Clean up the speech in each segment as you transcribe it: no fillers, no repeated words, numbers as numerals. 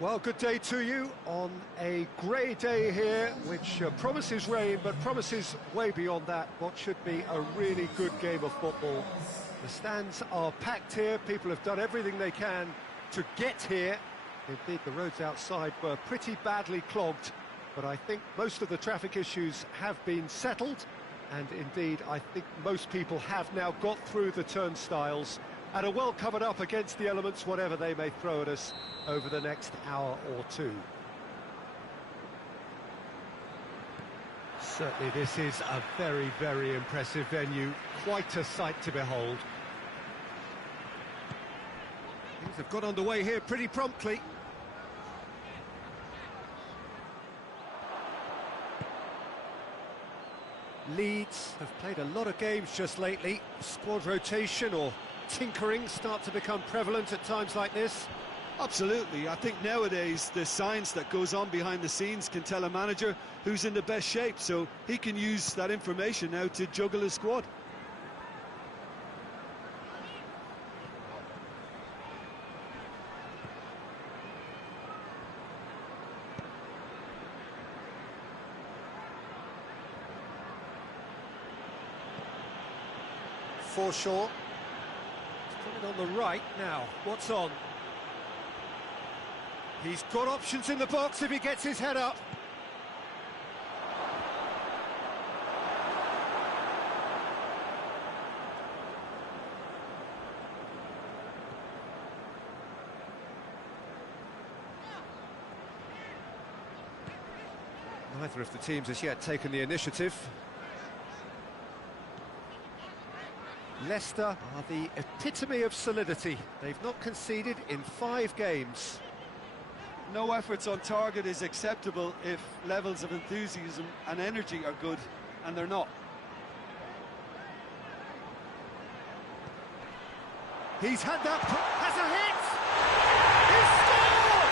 Well, good day to you on a grey day here, which promises rain, but promises way beyond that what should be a really good game of football. The stands are packed here, people have done everything they can to get here. Indeed, the roads outside were pretty badly clogged, but I think most of the traffic issues have been settled, and indeed, I think most people have now got through the turnstiles and are well covered up against the elements, whatever they may throw at us over the next hour or two. Certainly this is a very, very impressive venue, quite a sight to behold. Things have got underway here pretty promptly. Leeds have played a lot of games just lately. Squad rotation or tinkering start to become prevalent at times like this. Absolutely. I think nowadays the science that goes on behind the scenes can tell a manager who's in the best shape, so he can use that information now to juggle his squad. Forshaw. He's coming on the right now. What's on? He's got options in the box if he gets his head up. Neither of the teams has yet taken the initiative. Leicester are the epitome of solidity. They've not conceded in 5 games. No efforts on target is acceptable if levels of enthusiasm and energy are good, and they're not. He's had that, has a hit! He's scored!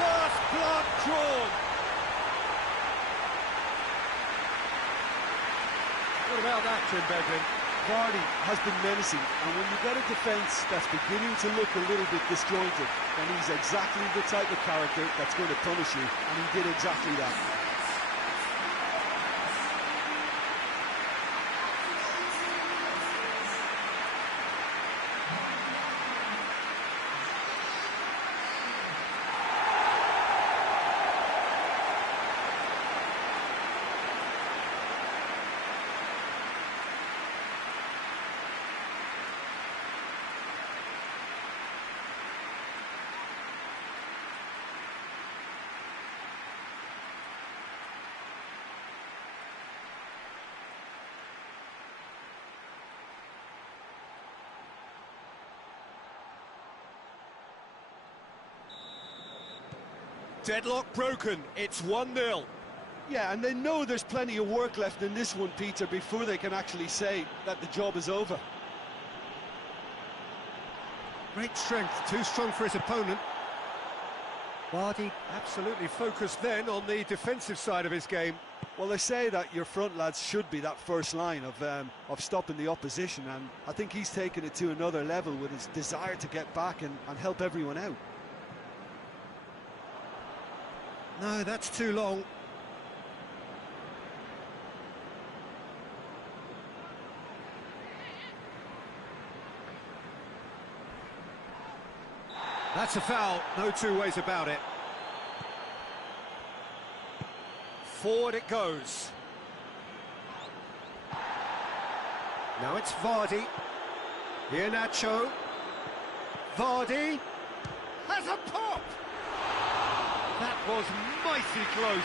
First blood drawn. What about that, Jim Beglin? Vardy has been menacing, and when you get a defence that's beginning to look a little bit disjointed, then he's exactly the type of character that's going to punish you, and he did exactly that. Deadlock broken, it's 1-0. Yeah, and they know there's plenty of work left in this one, Peter, before they can actually say that the job is over. Great strength, too strong for his opponent. Vardy absolutely focused then on the defensive side of his game. Well, they say that your front lads should be that first line of stopping the opposition, and I think he's taken it to another level with his desire to get back and help everyone out. No, that's too long. That's a foul, no two ways about it. Forward it goes. Now it's Vardy. Iheanacho. Vardy has a pop! That was mighty close.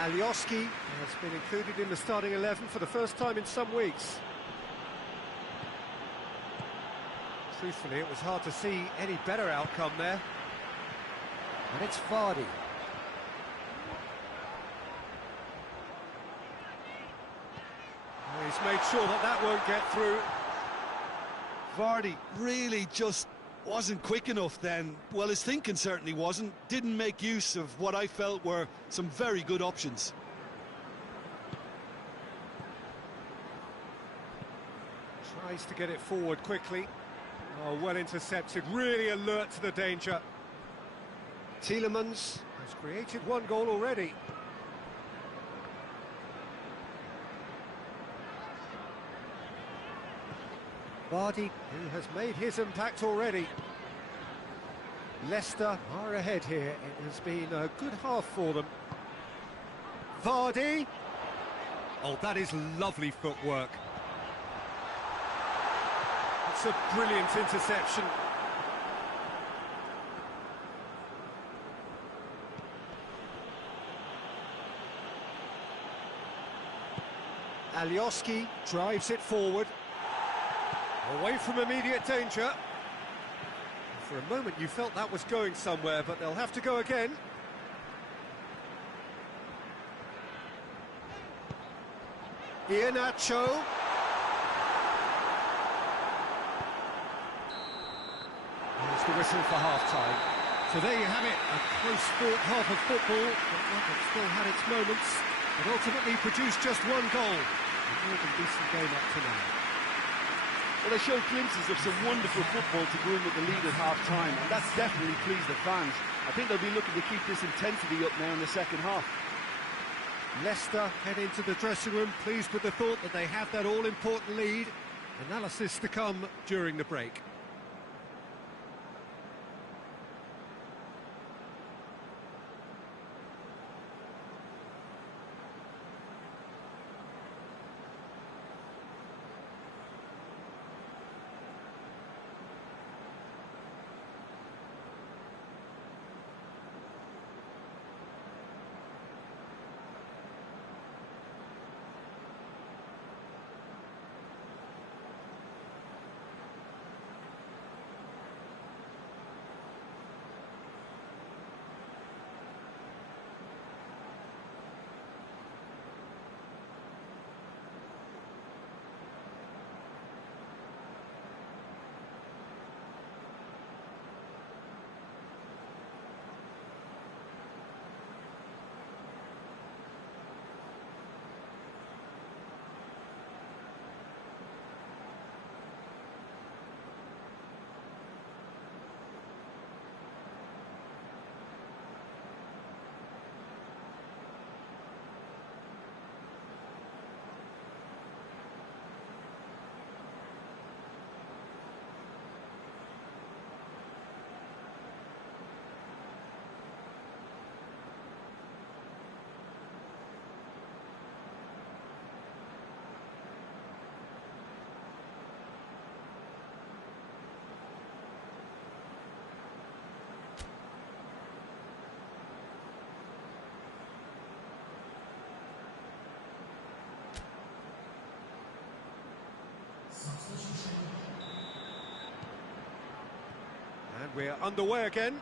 Alioski has been included in the starting 11 for the first time in some weeks. Truthfully, it was hard to see any better outcome there. And it's Vardy. He's made sure that that won't get through. Vardy really just wasn't quick enough then. Well, his thinking certainly wasn't. Didn't make use of what I felt were some very good options. needs to get it forward quickly. Oh, well intercepted, really alert to the danger. Tielemans has created one goal already. Vardy, who has made his impact already. Leicester are ahead here. It has been a good half for them. Vardy. Oh, that is lovely footwork. It's a brilliant interception. Alioski drives it forward. Away from immediate danger. For a moment you felt that was going somewhere, but they'll have to go again. Iheanacho. There's the whistle for half-time. So there you have it, a close-fought half of football, but one that still had its moments, but ultimately produced just one goal. A more than decent game up to now. Well, they showed glimpses of some wonderful football to go in with the lead at half-time, and that's definitely pleased the fans. I think they'll be looking to keep this intensity up now in the second half. Leicester head into the dressing room, pleased with the thought that they have that all-important lead. Analysis to come during the break. And we're underway again.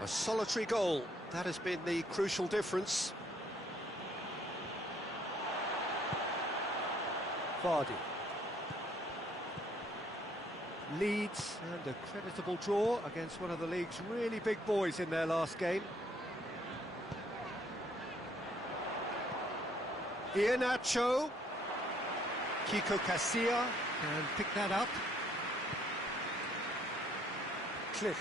A solitary goal, that has been the crucial difference. Vardy. Leeds, and a creditable draw against one of the league's really big boys in their last game. Iheanacho. Kiko Casilla can pick that up. Click.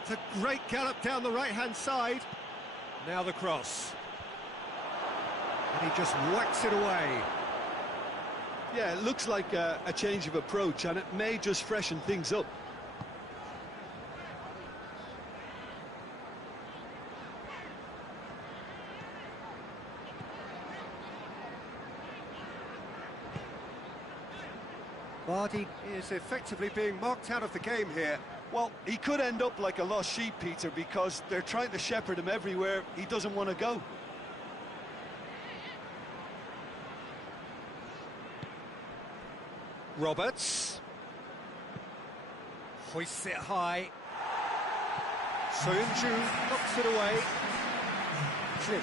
It's a great gallop down the right-hand side. Now the cross. And he just whacks it away. Yeah, it looks like a change of approach, and it may just freshen things up. Vardy is effectively being marked out of the game here. Well, he could end up like a lost sheep, Peter, because they're trying to shepherd him everywhere he doesn't want to go. Roberts. Hoists it high. Soyuncu knocks it away. Click.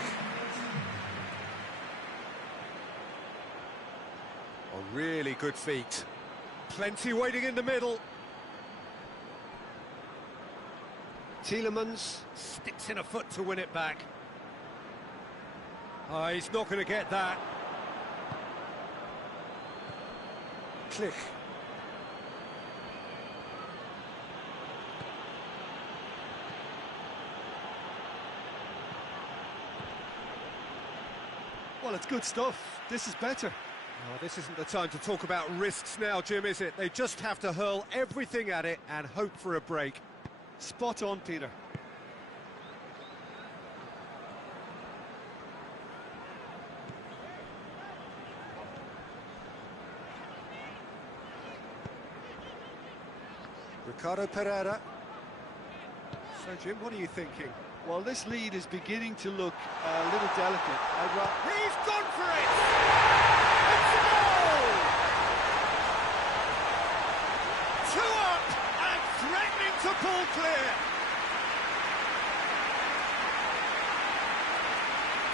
A really good feat. Plenty waiting in the middle. Tielemans sticks in a foot to win it back. Oh, he's not going to get that. Click. Well, it's good stuff. This is better. Oh, this isn't the time to talk about risks now, Jim, is it? They just have to hurl everything at it and hope for a break. Spot on, Peter. Ricardo Pereira. So, Jim, what are you thinking? Well, this lead is beginning to look a little delicate. He's gone for it! It's a goal! 2 up and threatening to pull clear.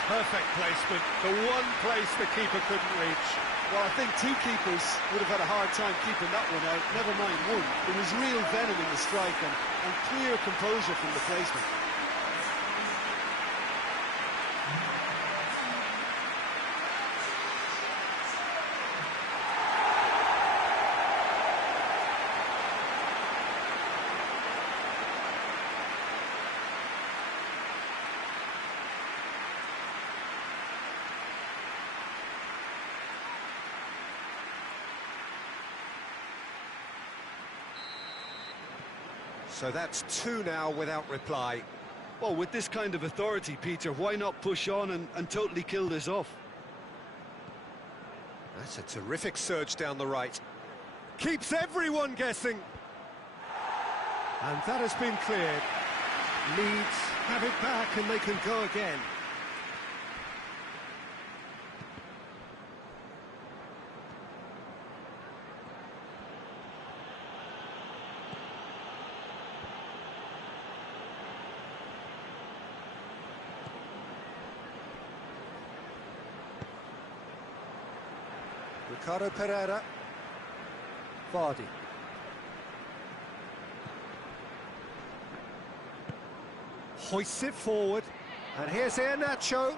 Perfect placement, the one place the keeper couldn't reach. Well, I think 2 keepers would have had a hard time keeping that one out, never mind 1. There was real venom in the strike and clear composure from the placement. So that's 2 now without reply. Well, with this kind of authority, Peter, why not push on and totally kill this off? That's a terrific surge down the right. Keeps everyone guessing. And that has been cleared. Leeds have it back and they can go again. Ricardo Pereira. Vardy. Hoists it forward. And here's Nacho.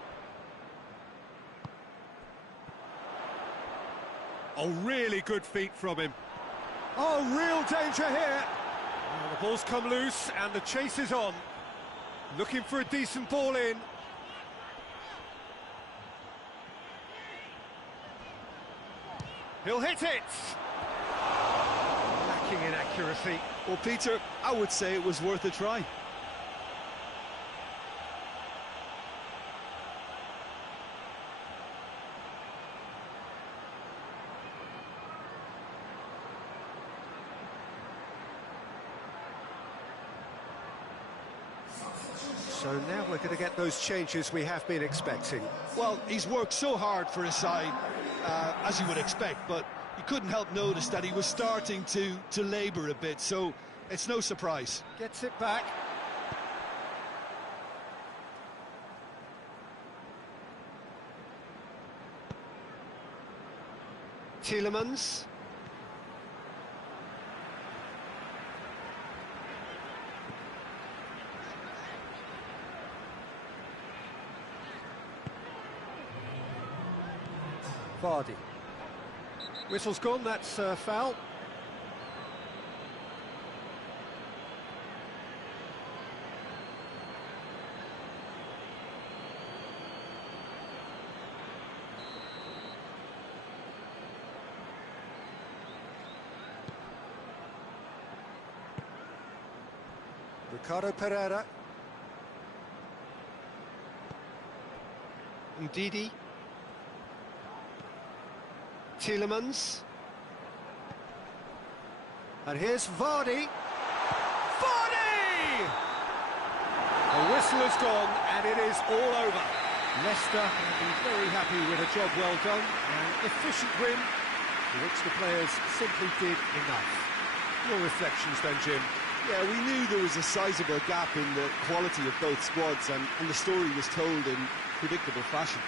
Oh, really good feet from him. Oh, real danger here. Oh, the ball's come loose and the chase is on. Looking for a decent ball in. He'll hit it! Lacking in accuracy. Well, Peter, I would say it was worth a try. So now we're going to get those changes we have been expecting. Well, he's worked so hard for his side, as you would expect, but you couldn't help notice that he was starting to labour a bit, so it's no surprise. Gets it back. Tielemans. Vardy. Whistle's gone, that's foul. Ricardo Pereira. Ndidi. Tielemans. And here's Vardy. Vardy! The whistle has gone and it is all over. Leicester will be very happy with a job well done. An efficient win for which the players simply did enough. Your reflections then, Jim? Yeah, we knew there was a sizable gap in the quality of both squads and the story was told in predictable fashion.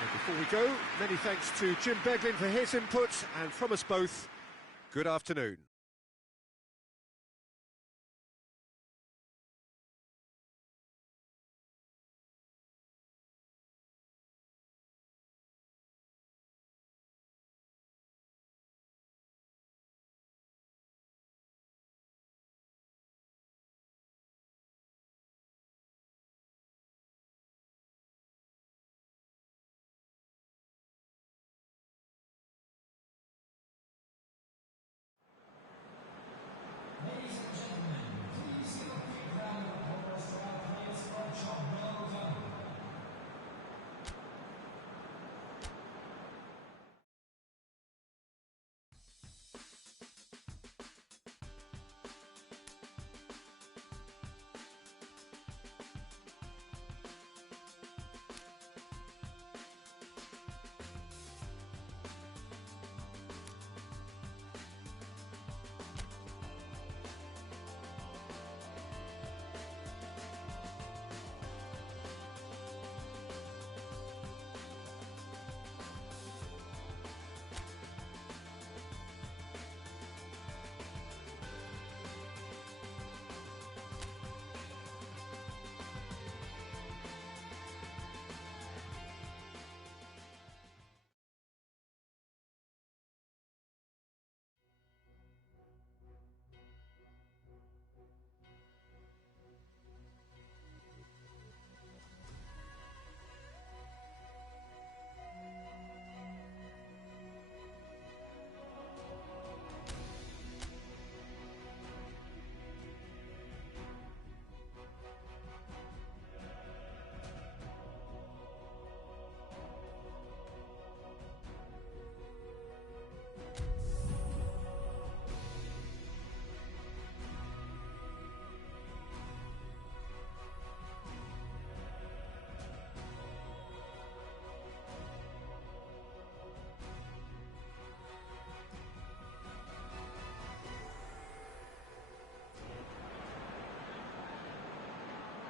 And before we go, many thanks to Jim Beglin for his input, and from us both, good afternoon.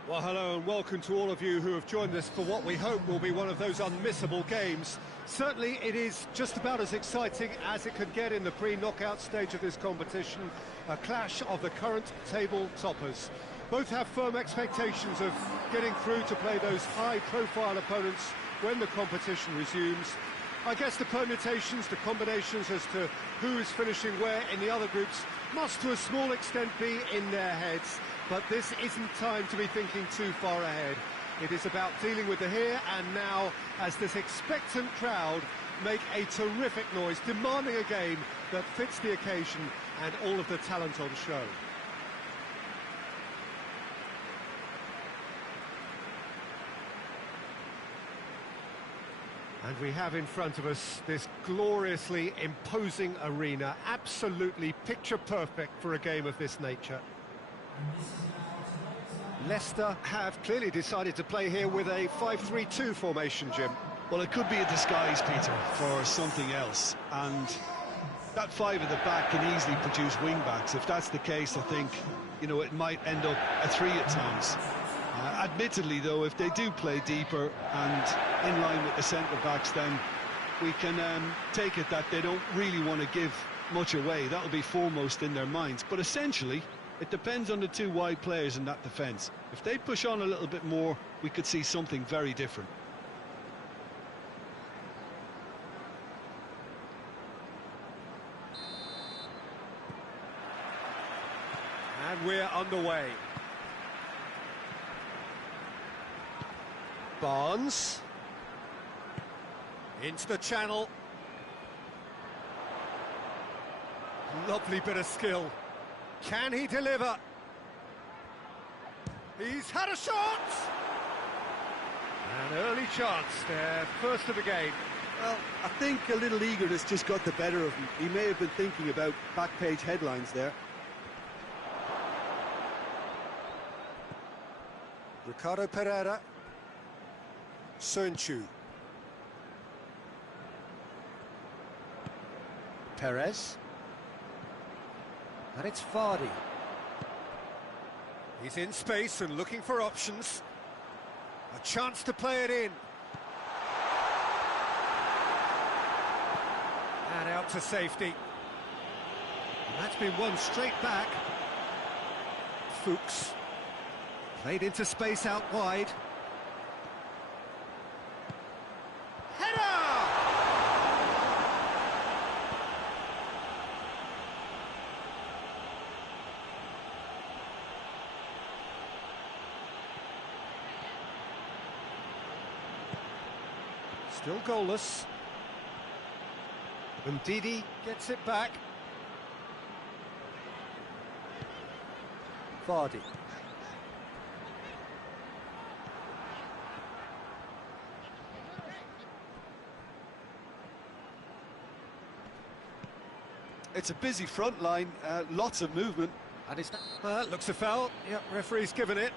Well, hello and welcome to all of you who have joined us for what we hope will be one of those unmissable games. Certainly it is just about as exciting as it could get in the pre-knockout stage of this competition, a clash of the current table toppers. Both have firm expectations of getting through to play those high-profile opponents when the competition resumes. I guess the permutations, the combinations as to who is finishing where in the other groups must to a small extent be in their heads. But this isn't time to be thinking too far ahead. It is about dealing with the here and now as this expectant crowd make a terrific noise, demanding a game that fits the occasion and all of the talent on show. And we have in front of us this gloriously imposing arena, absolutely picture perfect for a game of this nature. Leicester have clearly decided to play here with a 5-3-2 formation, Jim. Well, it could be a disguise, Peter, for something else. And that five at the back can easily produce wing-backs. If that's the case, I think, you know, it might end up a three at times. Admittedly, though, if they do play deeper and in line with the centre-backs, then we can take it that they don't really want to give much away. That'll be foremost in their minds. But essentially, it depends on the two wide players in that defence. If they push on a little bit more, we could see something very different. And we're underway. Barnes. Into the channel. Lovely bit of skill. Can he deliver? He's had a shot! An early chance there, first of the game. Well, I think a little eagerness just got the better of him. He may have been thinking about back-page headlines there. Ricardo Pereira. Sönchu. Perez. And it's Vardy. He's in space and looking for options. A chance to play it in. And out to safety. And that's been won straight back. Fuchs. Played into space out wide. Still goalless. And Didi gets it back. Vardy. It's a busy front line, lots of movement. And it's looks a foul. Yep, referee's given it.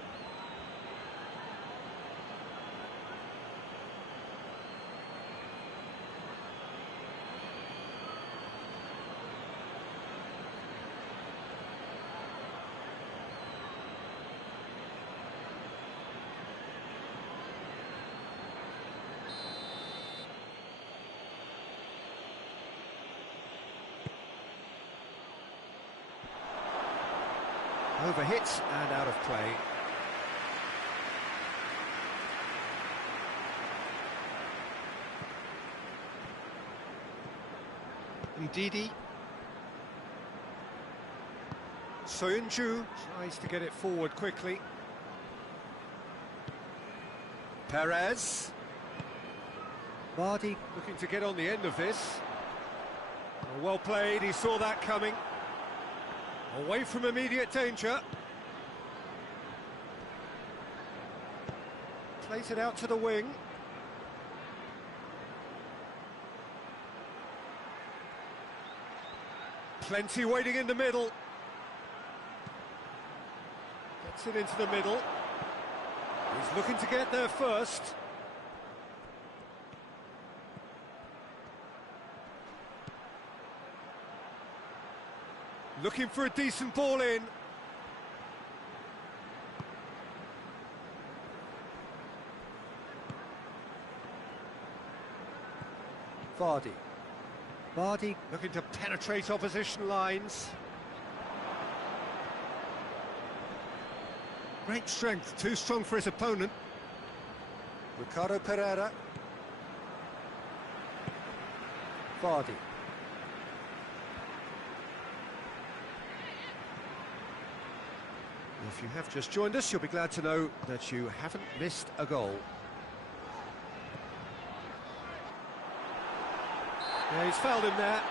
Over hits and out of play. Ndidi. Sönchu tries to get it forward quickly. Perez. Vardy looking to get on the end of this. Well played, he saw that coming. Away from immediate danger. Plays it out to the wing. Plenty waiting in the middle. Gets it into the middle. He's looking to get there first. Looking for a decent ball in. Vardy. Vardy looking to penetrate opposition lines. Great strength, too strong for his opponent. Ricardo Pereira. Vardy. If you have just joined us, you'll be glad to know that you haven't missed a goal. Yeah, he's fouled him there.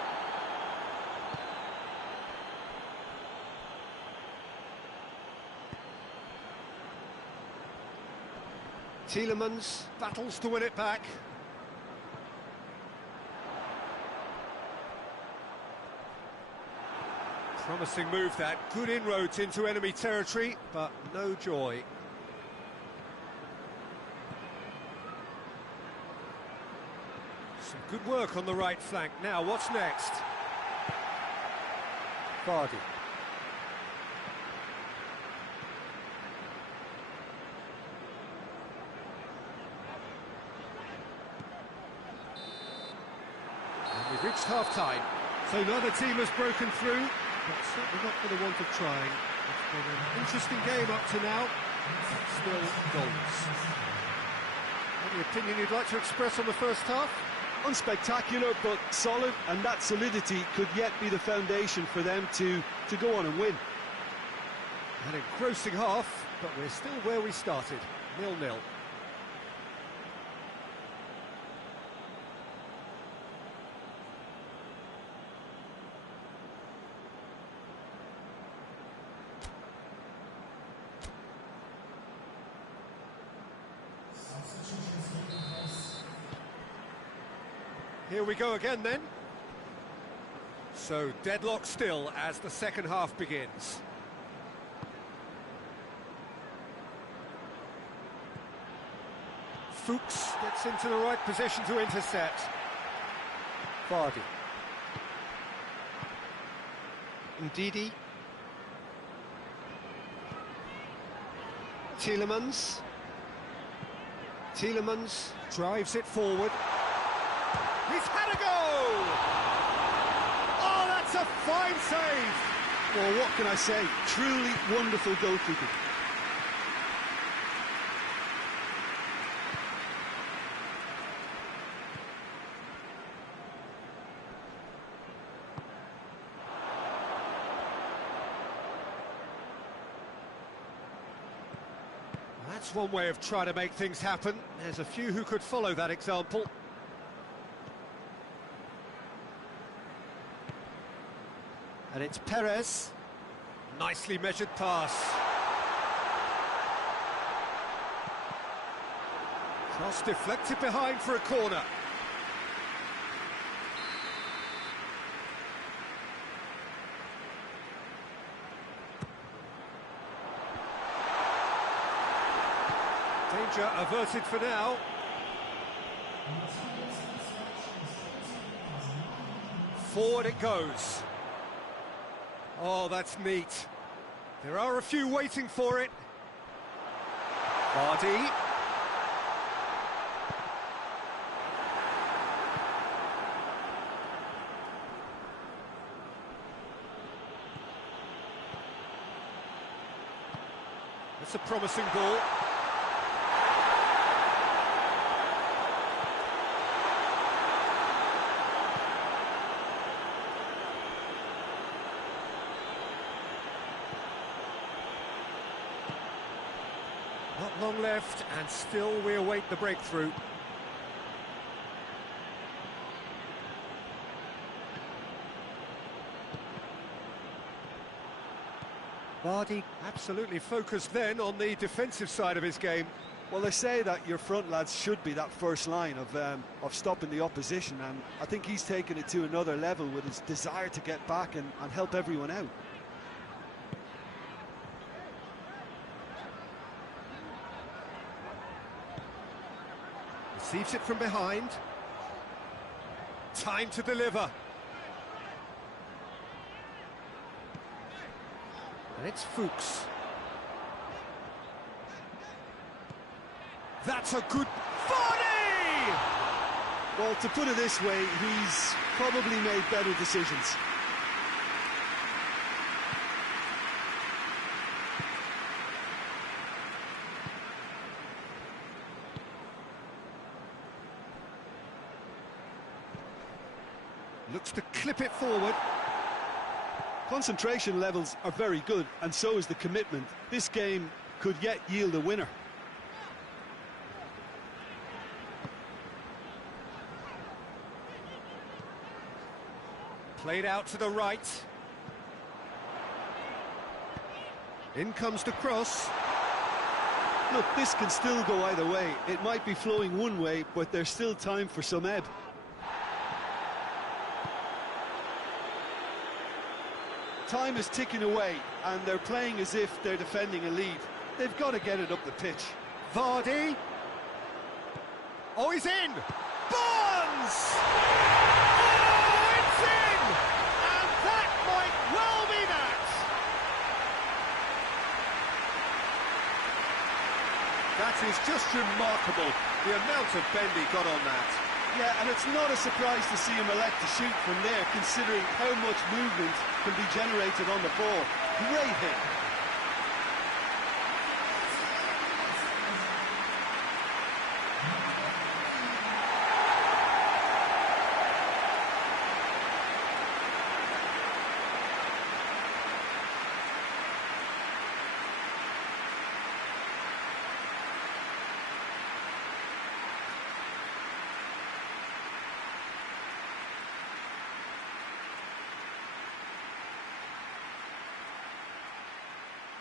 Tielemans battles to win it back. Promising move that, good inroads into enemy territory, but no joy. Some good work on the right flank. Now, what's next? Vardy. And we've reached half-time. So neither team has broken through. But certainly not for the want of trying. It's been an interesting game up to now, but still goals. Any opinion you'd like to express on the first half? Unspectacular, but solid, and that solidity could yet be the foundation for them to go on and win. An engrossing half, but we're still where we started, 0-0. Here we go again then. So deadlock still as the second half begins. Fuchs gets into the right position to intercept. Vardy. Ndidi. Tielemans. Tielemans drives it forward. He's had a go! Oh, that's a fine save! Well, what can I say? Truly wonderful goalkeeping. That's one way of trying to make things happen. There's a few who could follow that example. And it's Perez. Nicely measured pass. Cross deflected behind for a corner. Danger averted for now. Forward it goes. Oh, that's neat. There are a few waiting for it. Vardy. That's a promising ball. Not long left, and still we await the breakthrough. Vardy absolutely focused then on the defensive side of his game. Well, they say that your front lads should be that first line of stopping the opposition, and I think he's taken it to another level with his desire to get back and help everyone out. Receives it from behind. Time to deliver. And it's Fuchs. That's a good... Vardy! Well, to put it this way, he's probably made better decisions. Looks to clip it forward. Concentration levels are very good, and so is the commitment. This game could yet yield a winner. Played out to the right. In comes the cross. Look, this can still go either way. It might be flowing one way, but there's still time for some ebb. Time is ticking away, and they're playing as if they're defending a lead. They've got to get it up the pitch. Vardy. Oh, he's in! Barnes! Oh, it's in! And that might well be that! That is just remarkable, the amount of bend he got on that. Yeah, and it's not a surprise to see him elect to shoot from there, considering how much movement can be generated on the ball. Great hit.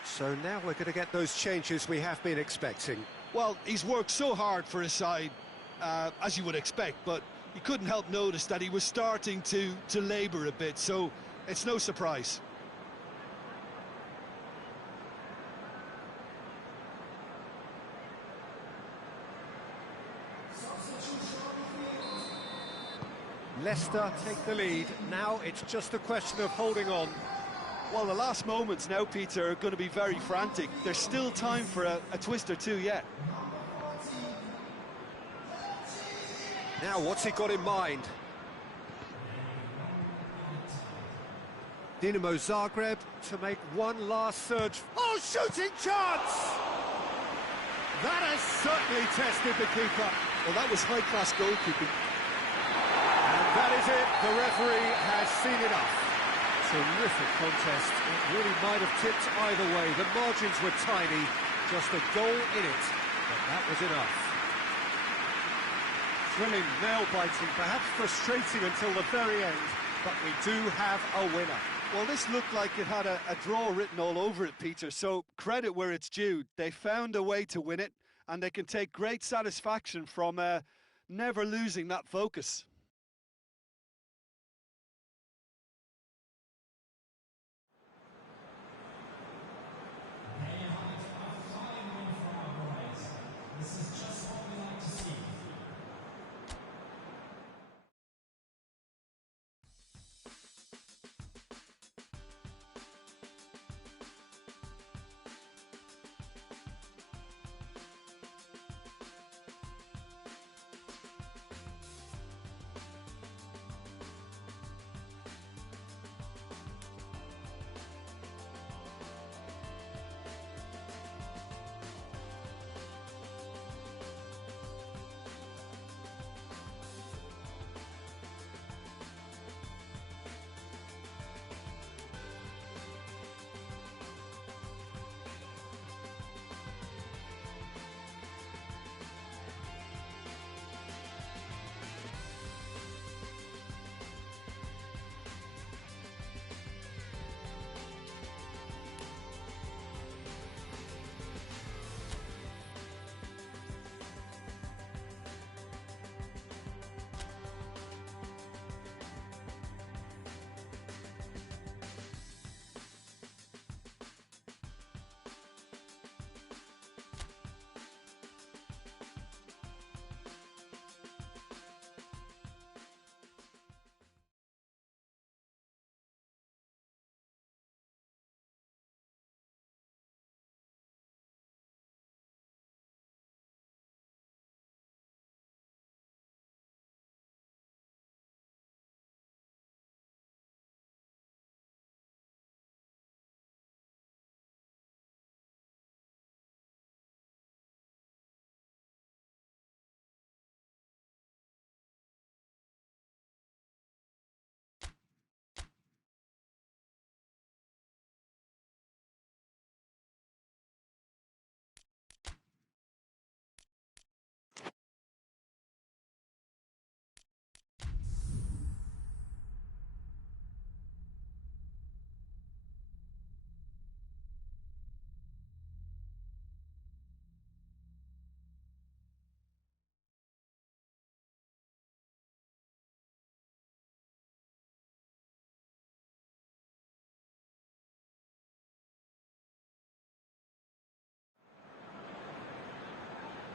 So now we're going to get those changes we have been expecting. Well, he's worked so hard for his side, as you would expect, but you couldn't help notice that he was starting to labour a bit, so it's no surprise. Leicester take the lead. Now it's just a question of holding on. Well, the last moments now, Peter, are going to be very frantic. There's still time for a twist or two yet. Now, what's he got in mind? Dinamo Zagreb to make one last surge. Oh, shooting chance! That has certainly tested the keeper. Well, that was high-class goalkeeping. And that is it. The referee has seen enough. Terrific contest. It really might have tipped either way. The margins were tiny, just a goal in it, but that was enough. Thrilling, nail-biting, perhaps frustrating until the very end, but we do have a winner. Well, this looked like it had a draw written all over it, Peter, so credit where it's due. They found a way to win it, and they can take great satisfaction from never losing that focus.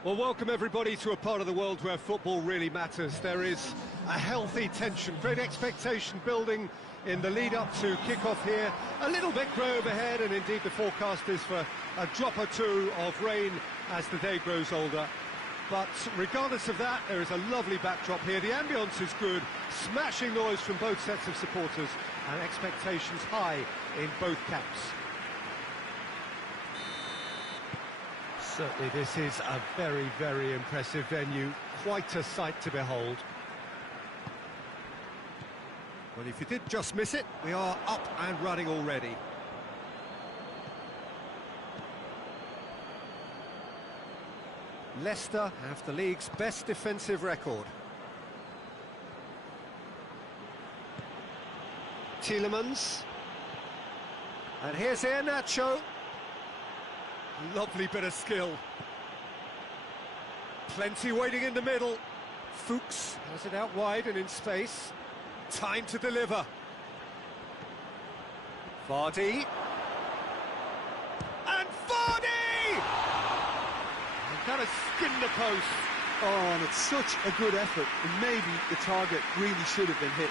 Well, welcome everybody to a part of the world where football really matters. There is a healthy tension, great expectation building in the lead-up to kick-off here. A little bit grey overhead, and indeed the forecast is for a drop or two of rain as the day grows older. But regardless of that, there is a lovely backdrop here. The ambience is good, smashing noise from both sets of supporters, and expectations high in both camps. Certainly this is a very, very impressive venue, quite a sight to behold. Well, if you did just miss it, we are up and running already. Leicester have the league's best defensive record. Tielemans. And here's Iheanacho. Lovely bit of skill. Plenty waiting in the middle. Fuchs has it out wide and in space. Time to deliver. Vardy. And Vardy! And kind of skinned the post. Oh, and it's such a good effort, and maybe the target really should have been hit.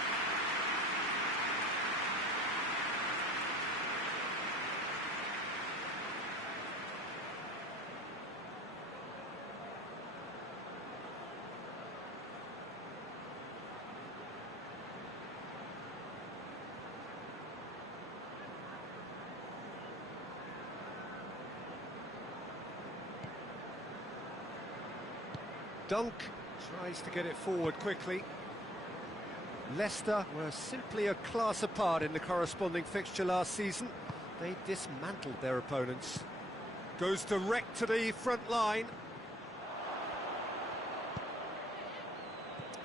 Dunk tries to get it forward quickly. Leicester were simply a class apart in the corresponding fixture last season. They dismantled their opponents. Goes direct to the front line.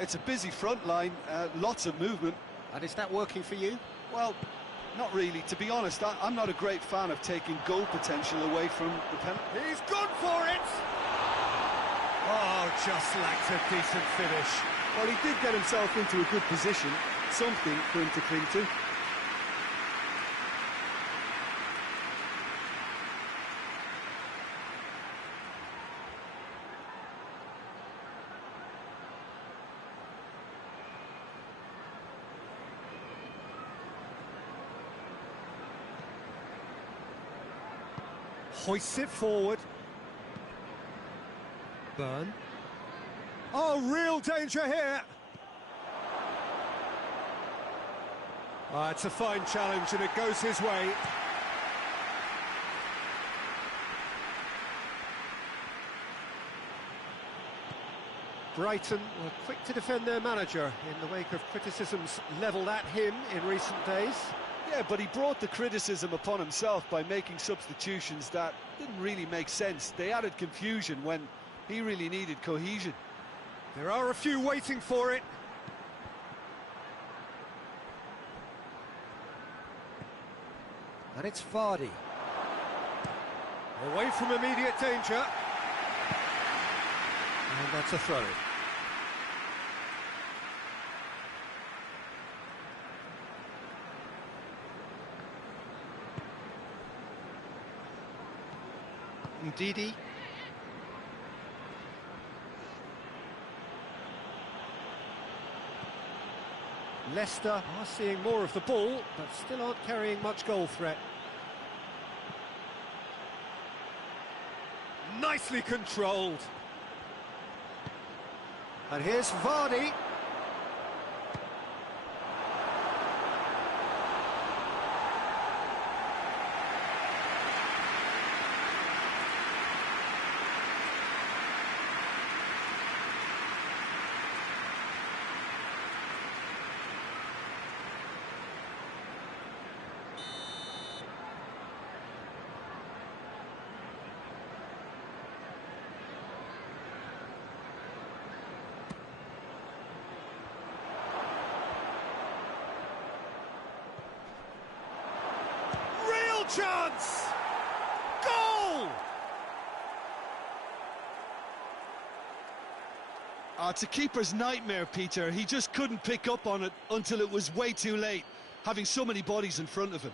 It's a busy front line, lots of movement. And is that working for you? Well, not really. To be honest, I'm not a great fan of taking goal potential away from the penalty. He's gone for it! Oh, just lacked a decent finish. Well, he did get himself into a good position, something for him to cling to. Hoists it forward. Burn. Oh, real danger here. It's a fine challenge and it goes his way. Brighton were quick to defend their manager in the wake of criticisms levelled at him in recent days. Yeah, but he brought the criticism upon himself by making substitutions that didn't really make sense. They added confusion when he really needed cohesion. There are a few waiting for it. And it's Vardy. Away from immediate danger. And that's a throw-in. Ndidi. Leicester are seeing more of the ball, but still aren't carrying much goal threat. Nicely controlled. And here's Vardy. Chance! Goal! It's a keeper's nightmare, Peter. He just couldn't pick up on it until it was way too late, having so many bodies in front of him.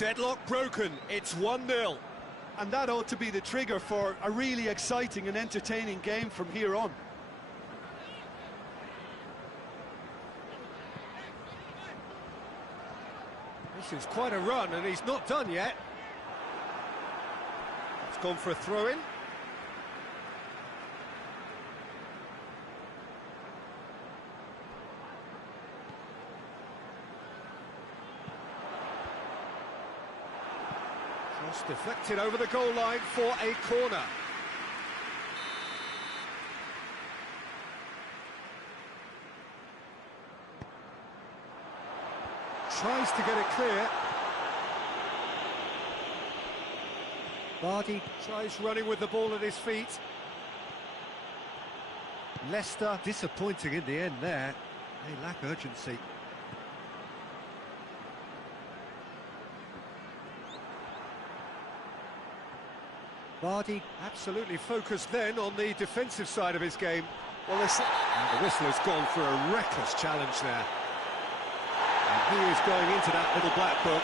Deadlock broken, it's 1-0. And that ought to be the trigger for a really exciting and entertaining game from here on. This is quite a run, and he's not done yet. It's gone for a throw-in. Cross deflected over the goal line for a corner. Tries to get it clear. Vardy tries running with the ball at his feet. Leicester disappointing in the end there. They lack urgency. Vardy absolutely focused then on the defensive side of his game. Well, and the whistle has gone for a reckless challenge there. And he is going into that little black book.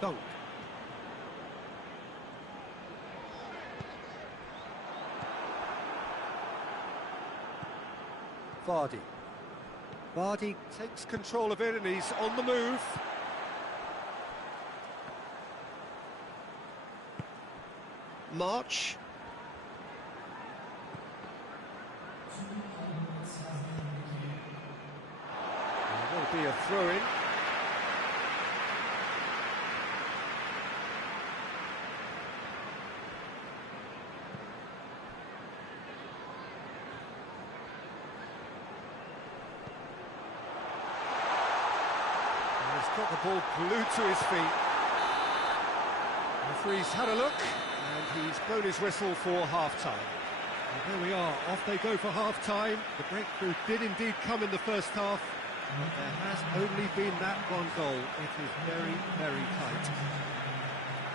Dunk. Vardy takes control of it and he's on the move. March. There will be a throw-in. Got the ball glued to his feet. The referee's had a look and he's blown his whistle for half-time. And there we are, off they go for half-time. The breakthrough did indeed come in the first half, but there has only been that one goal. It is very, very tight.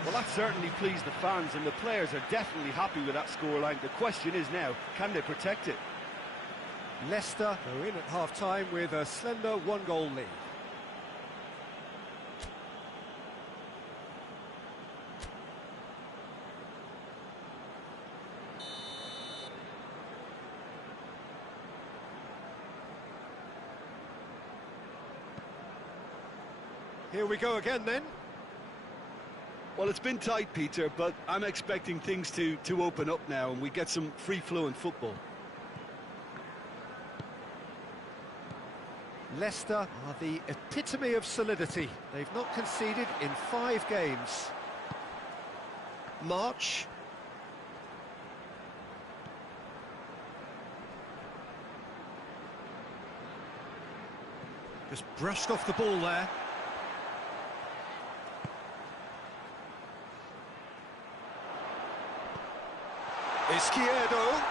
Well, that certainly pleased the fans, and the players are definitely happy with that scoreline. The question is now, can they protect it? Leicester go in at half-time with a slender one-goal lead. Here we go again then. Well, it's been tight, Peter, but I'm expecting things to open up now and we get some free-flowing football. Leicester are the epitome of solidity. They've not conceded in 5 games. March. Just brushed off the ball there. Izquierdo.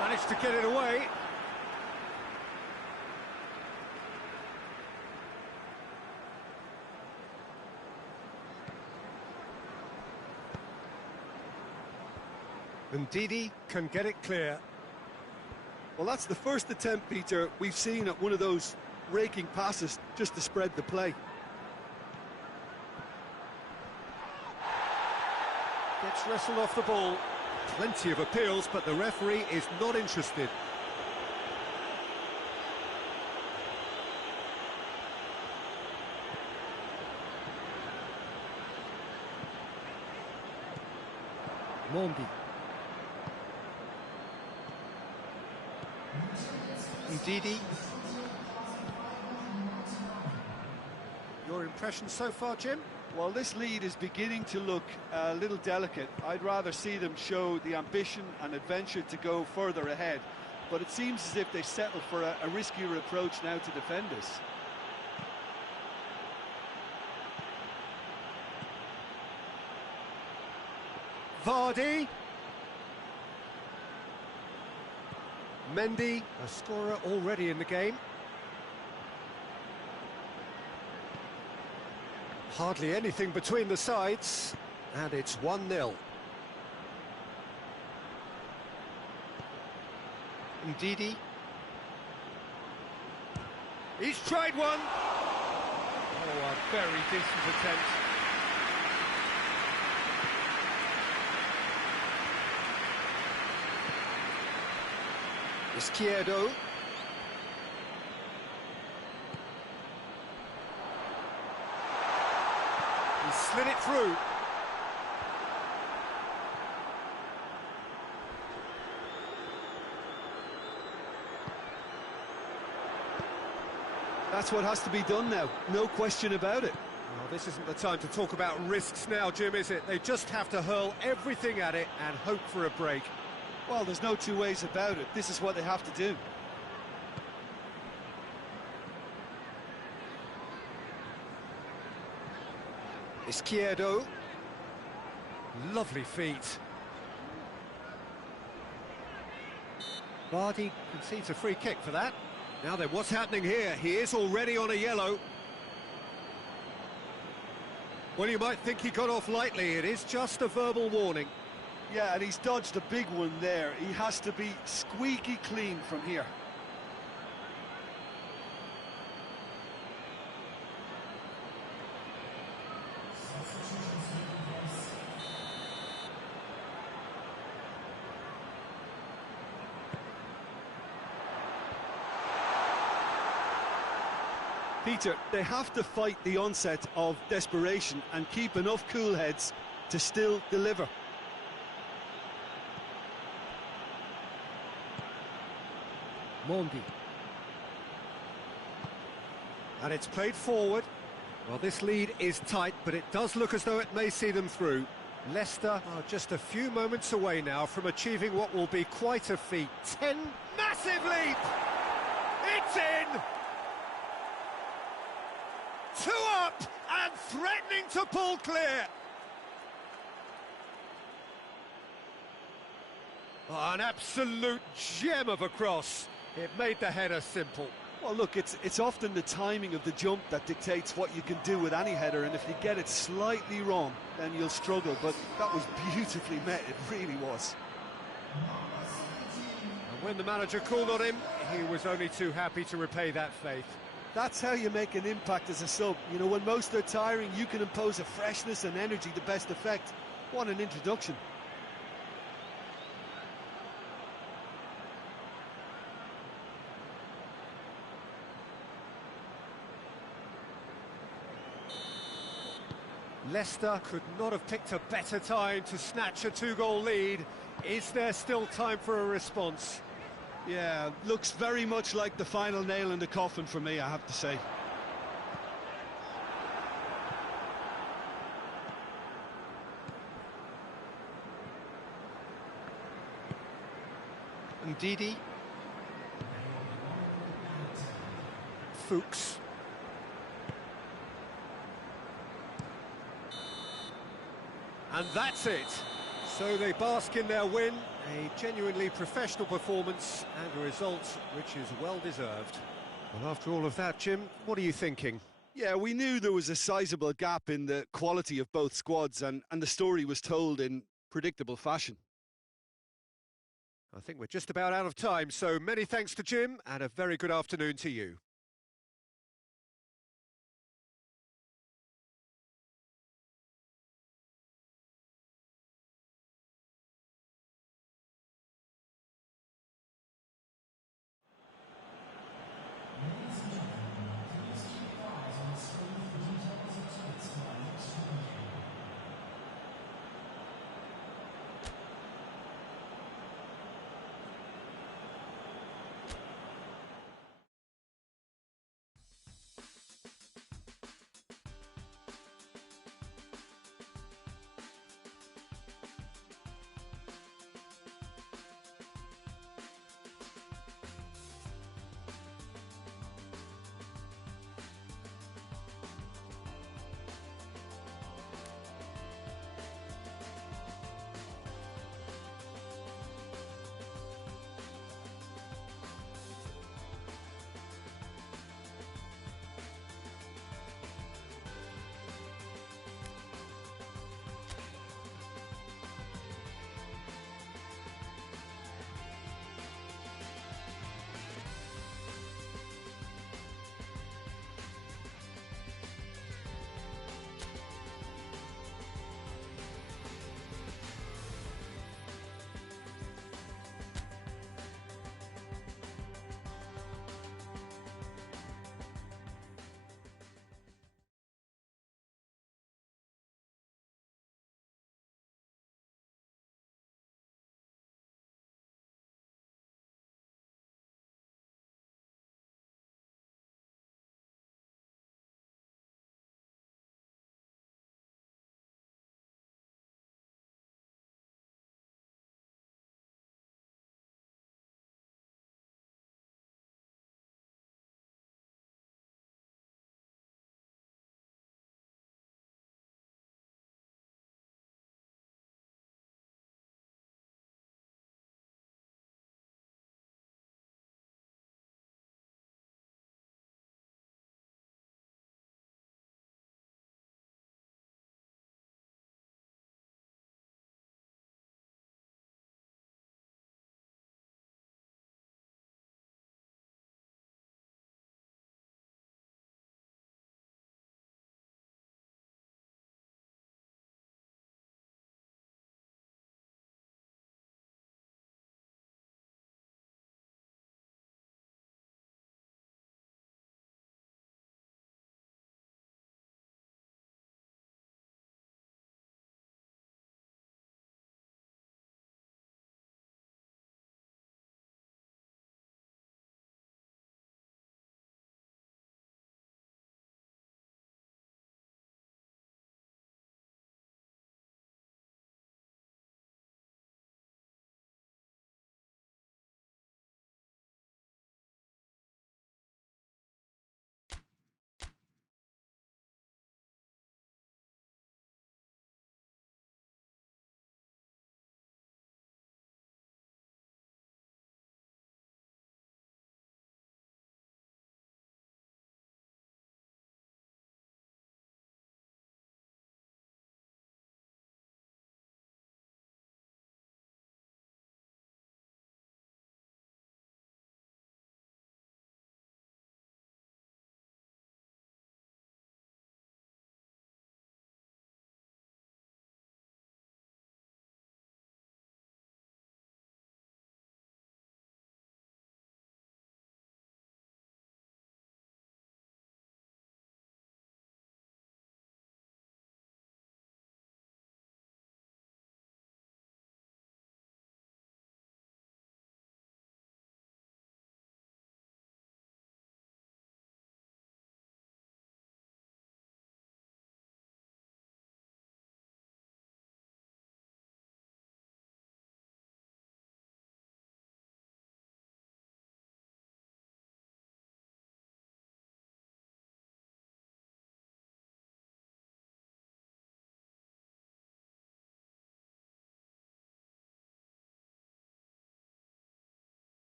Managed to get it away. And Didi can get it clear. Well, that's the first attempt, Peter, we've seen at one of those raking passes just to spread the play. Gets wrestled off the ball. Plenty of appeals, but the referee is not interested. Mondi. Ndidi. Your impression so far, Jim? Well, this lead is beginning to look a little delicate. I'd rather see them show the ambition and adventure to go further ahead. But it seems as if they settle for a riskier approach now to defend us. Vardy. Mendy, a scorer already in the game. Hardly anything between the sides, and it's 1-0. Ndidi. He's tried one. Oh, a very decent attempt. Izquierdo. He slid it through. That's what has to be done now, no question about it. Well, this isn't the time to talk about risks now, Jim, is it? They just have to hurl everything at it and hope for a break. Well, there's no two ways about it. This is what they have to do. Izquierdo. Lovely feet. Vardy concedes a free kick for that. Now then, what's happening here? He is already on a yellow. Well, you might think he got off lightly. It is just a verbal warning. Yeah, and he's dodged a big one there. He has to be squeaky clean from here. Peter, they have to fight the onset of desperation and keep enough cool heads to still deliver. Mondi. And it's played forward. Well, this lead is tight, but it does look as though it may see them through. Leicester are just a few moments away now from achieving what will be quite a feat. 10, massive leap! It's in! 2 up and threatening to pull clear. Oh, an absolute gem of a cross. It made the header simple. Well, look, it's often the timing of the jump that dictates what you can do with any header, and if you get it slightly wrong, then you'll struggle, but that was beautifully met, it really was. And when the manager called on him, he was only too happy to repay that faith. That's how you make an impact as a sub. You know, when most are tiring, you can impose a freshness and energy to best effect. What an introduction. Leicester could not have picked a better time to snatch a 2-goal lead. Is there still time for a response? Yeah, looks very much like the final nail in the coffin for me, I have to say. Ndidi. Fuchs. And that's it. So they bask in their win, a genuinely professional performance and a result which is well deserved. Well, after all of that, Jim, what are you thinking? Yeah, we knew there was a sizable gap in the quality of both squads, and the story was told in predictable fashion. I think we're just about out of time, so many thanks to Jim and a very good afternoon to you.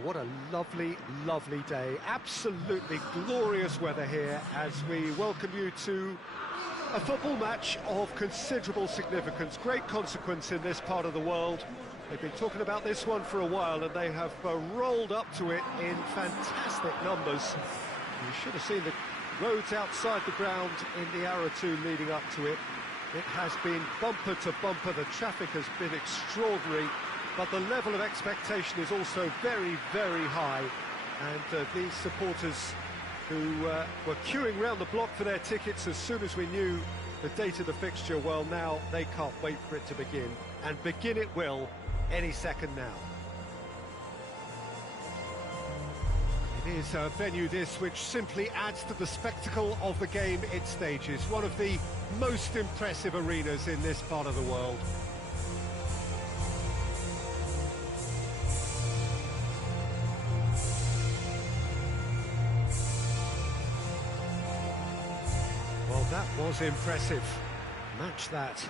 Well, what a lovely, lovely day. Absolutely glorious weather here as we welcome you to a football match of considerable significance, great consequence in this part of the world. They've been talking about this one for a while and they have rolled up to it in fantastic numbers. You should have seen the roads outside the ground in the hour or two leading up to it. It has been bumper to bumper, the traffic has been extraordinary, but the level of expectation is also very, very high. And these supporters who were queuing round the block for their tickets as soon as we knew the date of the fixture, well, now they can't wait for it to begin. And begin it will any second now. It is a venue this which simply adds to the spectacle of the game it stages. One of the most impressive arenas in this part of the world. Well, that was impressive. Match that.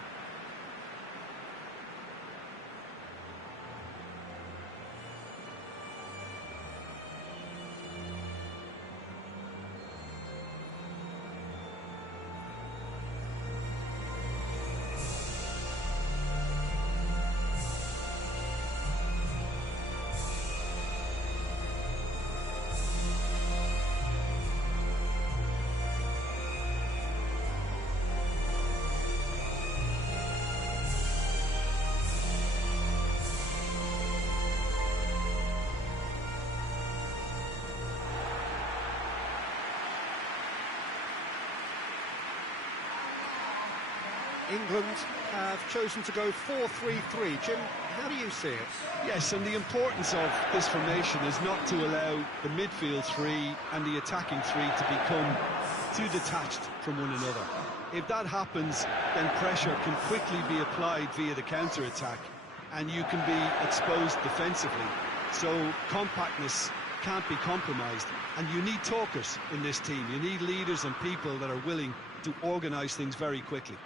England have chosen to go 4-3-3. Jim, how do you see it? Yes, and the importance of this formation is not to allow the midfield three and the attacking three to become too detached from one another. If that happens, then pressure can quickly be applied via the counter-attack, and you can be exposed defensively. So compactness can't be compromised, and you need talkers in this team. You need leaders and people that are willing to organise things very quickly.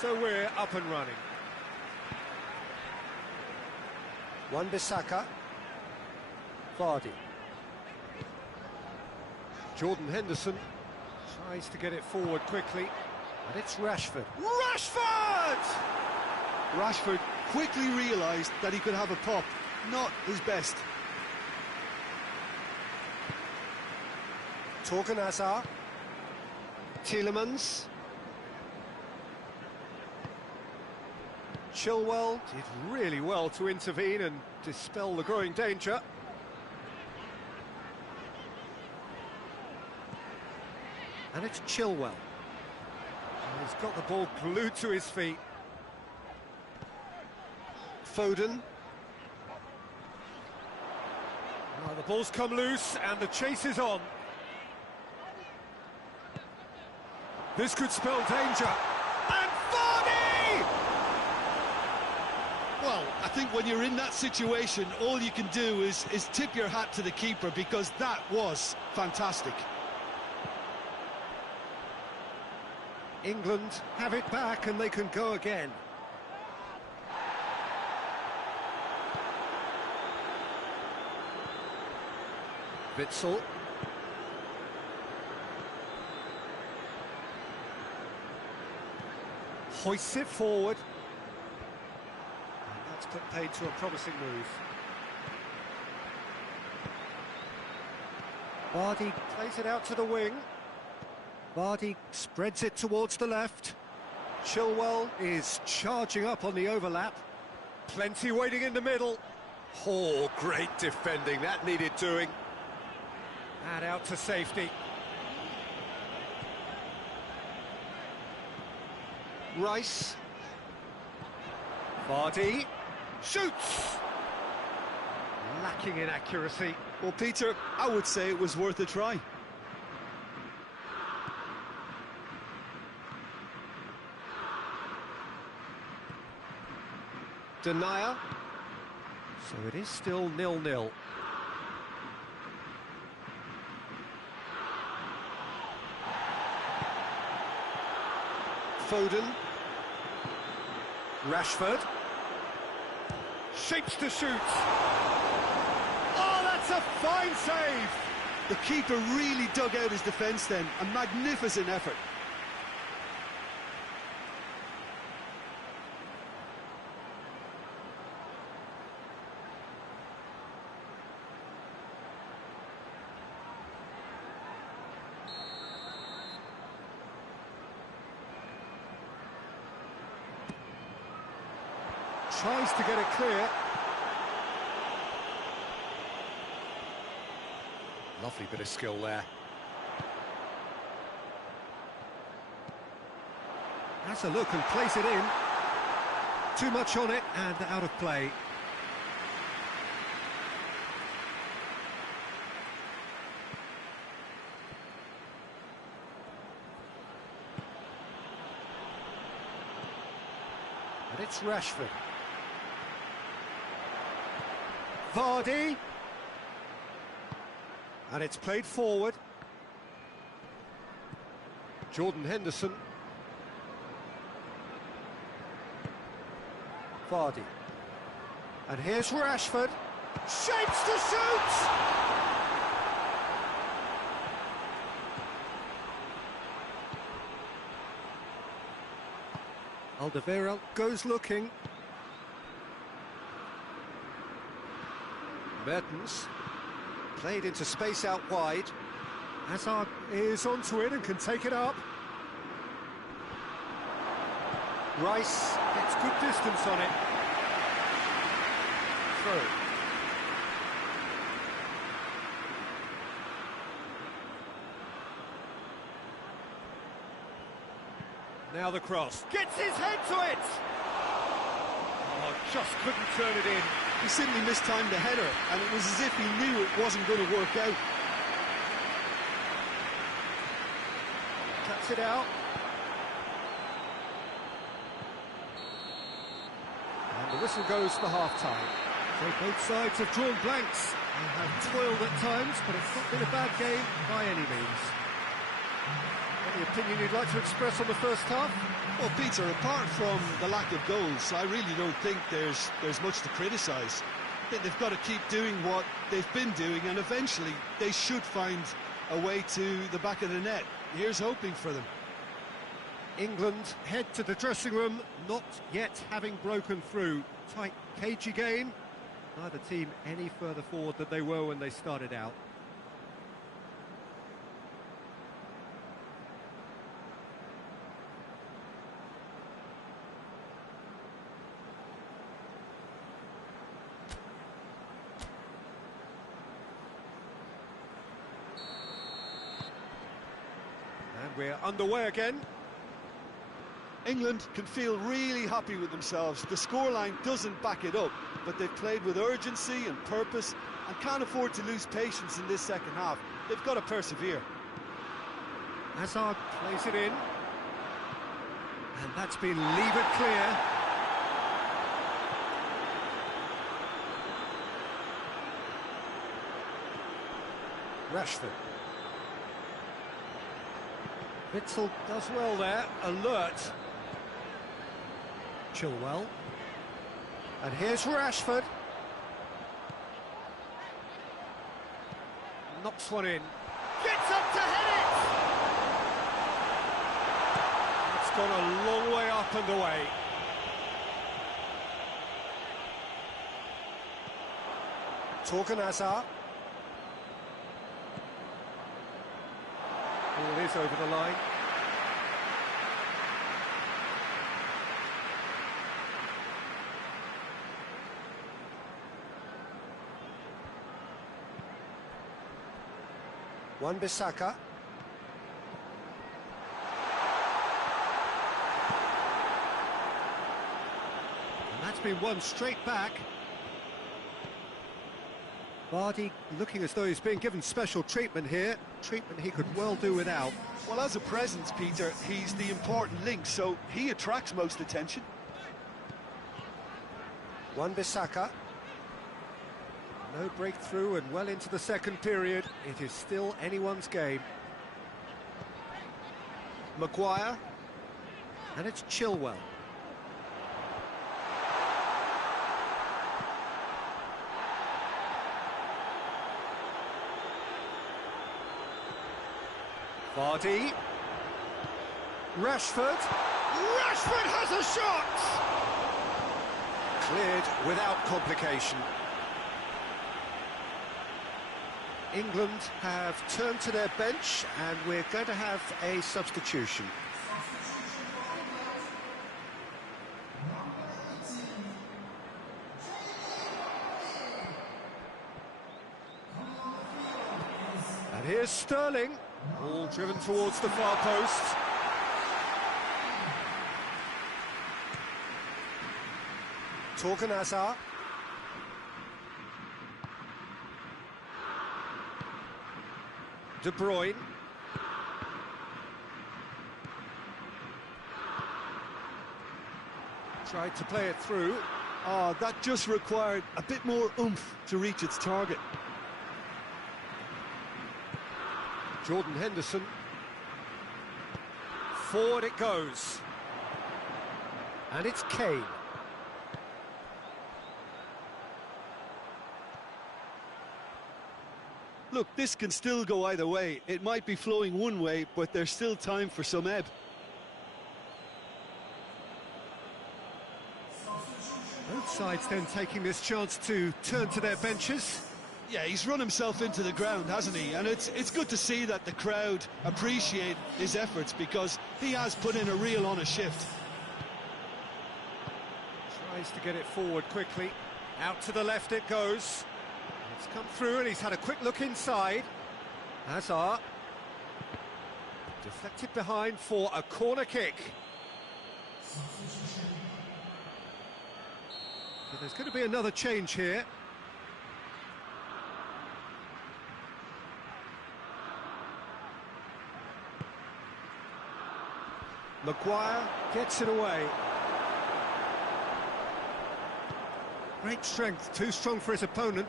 So we're up and running. Wan-Bissaka. Vardy. Jordan Henderson tries to get it forward quickly, and it's Rashford. Rashford! Rashford quickly realised that he could have a pop, not his best. Torgan-Hazard. Tielemans. Chilwell did really well to intervene and dispel the growing danger. And it's Chilwell. He's got the ball glued to his feet. Foden. Well, the ball's come loose and the chase is on. This could spell danger. And Vardy! Well, I think when you're in that situation, all you can do is tip your hat to the keeper, because that was fantastic. England have it back and they can go again. Witsel. Hoists it forward. And that's put paid to a promising move. Vardy plays it out to the wing. Vardy spreads it towards the left. Chilwell is charging up on the overlap. Plenty waiting in the middle. Oh, great defending, that needed doing. And out to safety. Rice. Vardy shoots. Lacking in accuracy. Well, Peter, I would say it was worth a try. Denier. So it is still 0-0. Foden. Rashford. Shapes to shoot. Oh, that's a fine save! The keeper really dug out his defence then. A magnificent effort. Tries to get it clear. Lovely bit of skill there. Has a look and plays it in. Too much on it and out of play. And it's Rashford. Vardy. And it's played forward. Jordan Henderson. Vardy. And here's Rashford. Shapes to shoot! Alderweireld goes looking. Mertens. Played into space out wide. Hazard is onto it and can take it up. Rice gets good distance on it. Through. Now the cross. Gets his head to it! Oh, just couldn't turn it in. He simply mistimed the header, and it was as if he knew it wasn't going to work out. Cuts it out. And the whistle goes for half-time. So both sides have drawn blanks and have toiled at times, but it's not been a bad game by any means. Any opinion you'd like to express on the first half? Well, Peter, apart from the lack of goals, I really don't think there's much to criticise. I think they've got to keep doing what they've been doing, and eventually they should find a way to the back of the net. Here's hoping for them. England head to the dressing room, not yet having broken through. Tight, cagey game. Neither team any further forward than they were when they started out. And we're underway again. England can feel really happy with themselves. The scoreline doesn't back it up, but they've played with urgency and purpose and can't afford to lose patience in this second half. They've got to persevere. Hazard plays it in. And that's been levered clear. Rashford. Witzel does well there, alert. Chilwell. And here's Rashford. Knocks one in. Gets up to head it! It's gone a long way up and away. Torgan Hazard. Ball is over the line. Wan-Bissaka. And that's been won straight back. Vardy looking as though he's being given special treatment here. Treatment he could well do without. Well, as a presence, Peter, he's the important link, so he attracts most attention. Wan-Bissaka. No breakthrough and well into the second period. It is still anyone's game. Maguire. And it's Chilwell. Vardy. Rashford. Rashford has a shot! Cleared without complication. England have turned to their bench, and we're going to have a substitution. And here's Sterling, all driven towards the far post. Kraz-ekraz. De Bruyne. Tried to play it through. Oh, that just required a bit more oomph to reach its target. Jordan Henderson. Forward it goes. And it's Kane. Look, this can still go either way. It might be flowing one way, but there's still time for some ebb. Both sides then taking this chance to turn to their benches. Yeah, he's run himself into the ground, hasn't he? And it's good to see that the crowd appreciate his efforts, because he has put in a real honest shift. Tries to get it forward quickly. Out to the left it goes. It's come through and he's had a quick look inside. Hazard. Deflected behind for a corner kick. But there's going to be another change here. Maguire gets it away. Great strength, too strong for his opponent.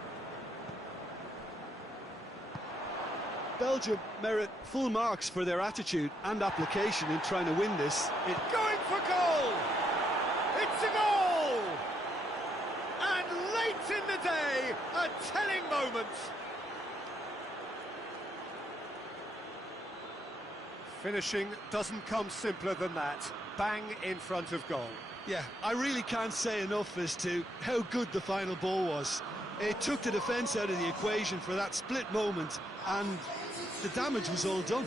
Belgium merit full marks for their attitude and application in trying to win this. Going for goal! It's a goal! And late in the day, a telling moment. Finishing doesn't come simpler than that. Bang in front of goal. Yeah, I really can't say enough as to how good the final ball was. It took the defence out of the equation for that split moment, and the damage was all done.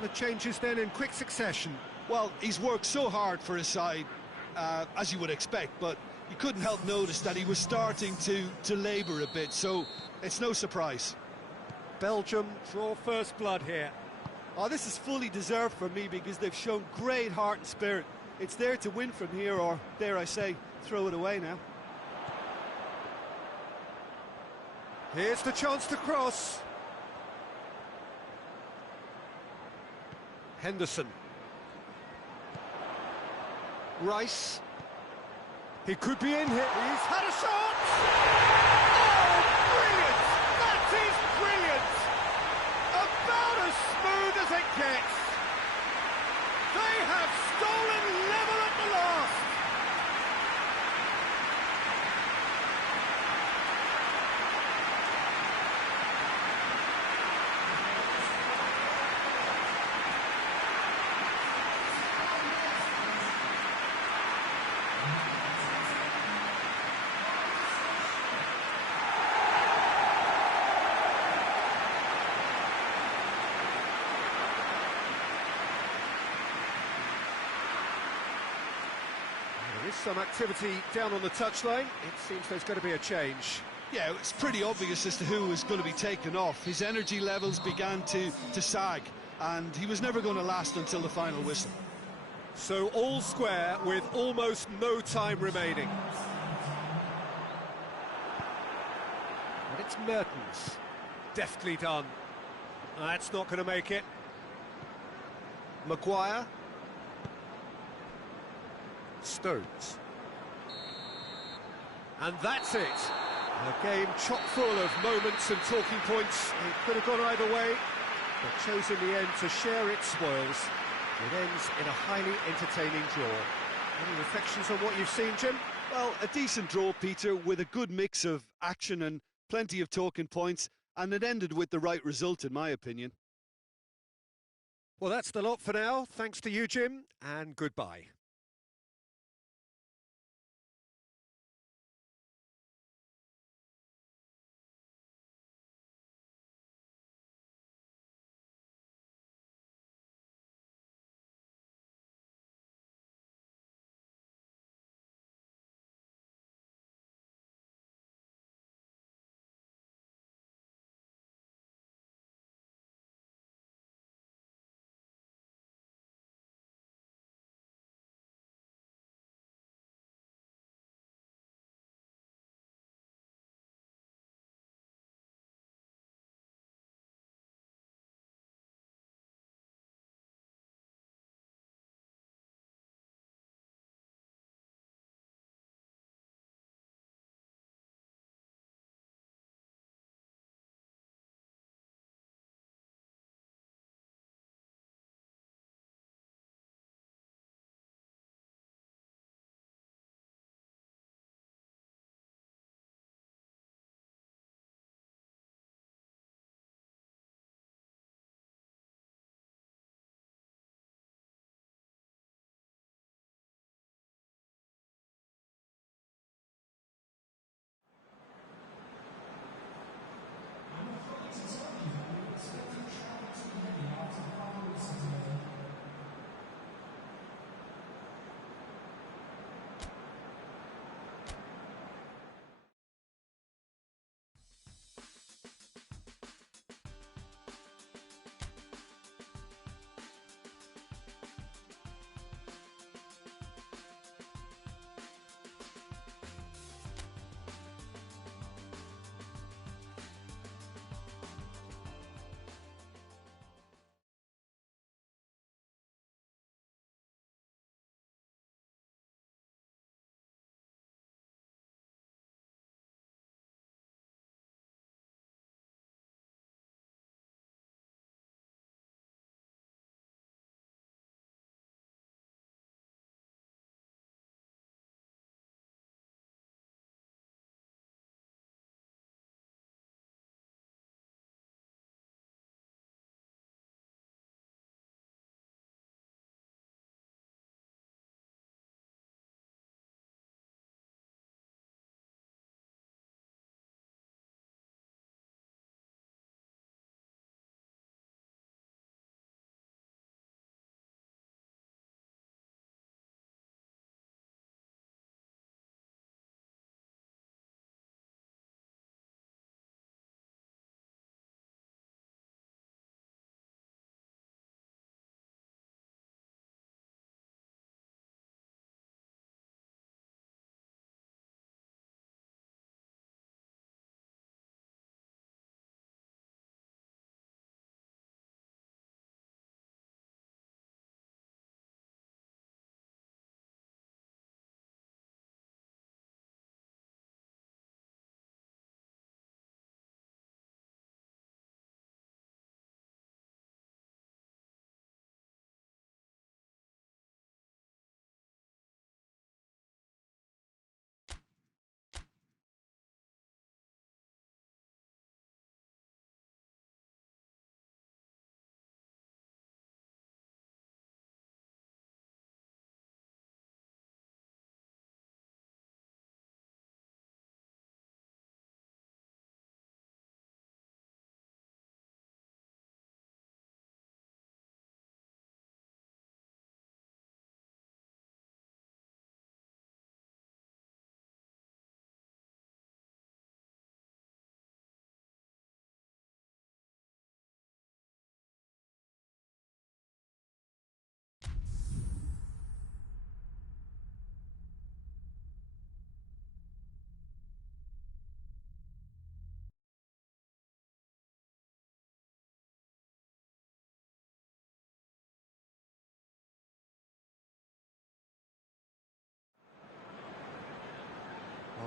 The changes then in quick succession. Well, he's worked so hard for his side, as you would expect, but you couldn't help notice that he was starting to labour a bit, so it's no surprise. Belgium draw first blood here. Oh, this is fully deserved for me, because they've shown great heart and spirit. It's there to win from here, or, dare I say, throw it away now. Here's the chance to cross. Henderson. Rice. He could be in here. He's had a shot! Oh, brilliant! That is brilliant! About as smooth as it gets. They have stolen level at the last. There is some activity down on the touchline. It seems there's going to be a change. Yeah, it's pretty obvious as to who was going to be taken off. His energy levels began to sag, and he was never going to last until the final whistle. So all square with almost no time remaining. And it's Mertens. Deftly done. That's not going to make it. Maguire. Stones. And that's it. A game chock full of moments and talking points. It could have gone either way, but chose in the end to share its spoils. It ends in a highly entertaining draw. Any reflections on what you've seen, Jim? Well, a decent draw, Peter, with a good mix of action and plenty of talking points, and it ended with the right result, in my opinion. Well, that's the lot for now. Thanks to you, Jim, and goodbye.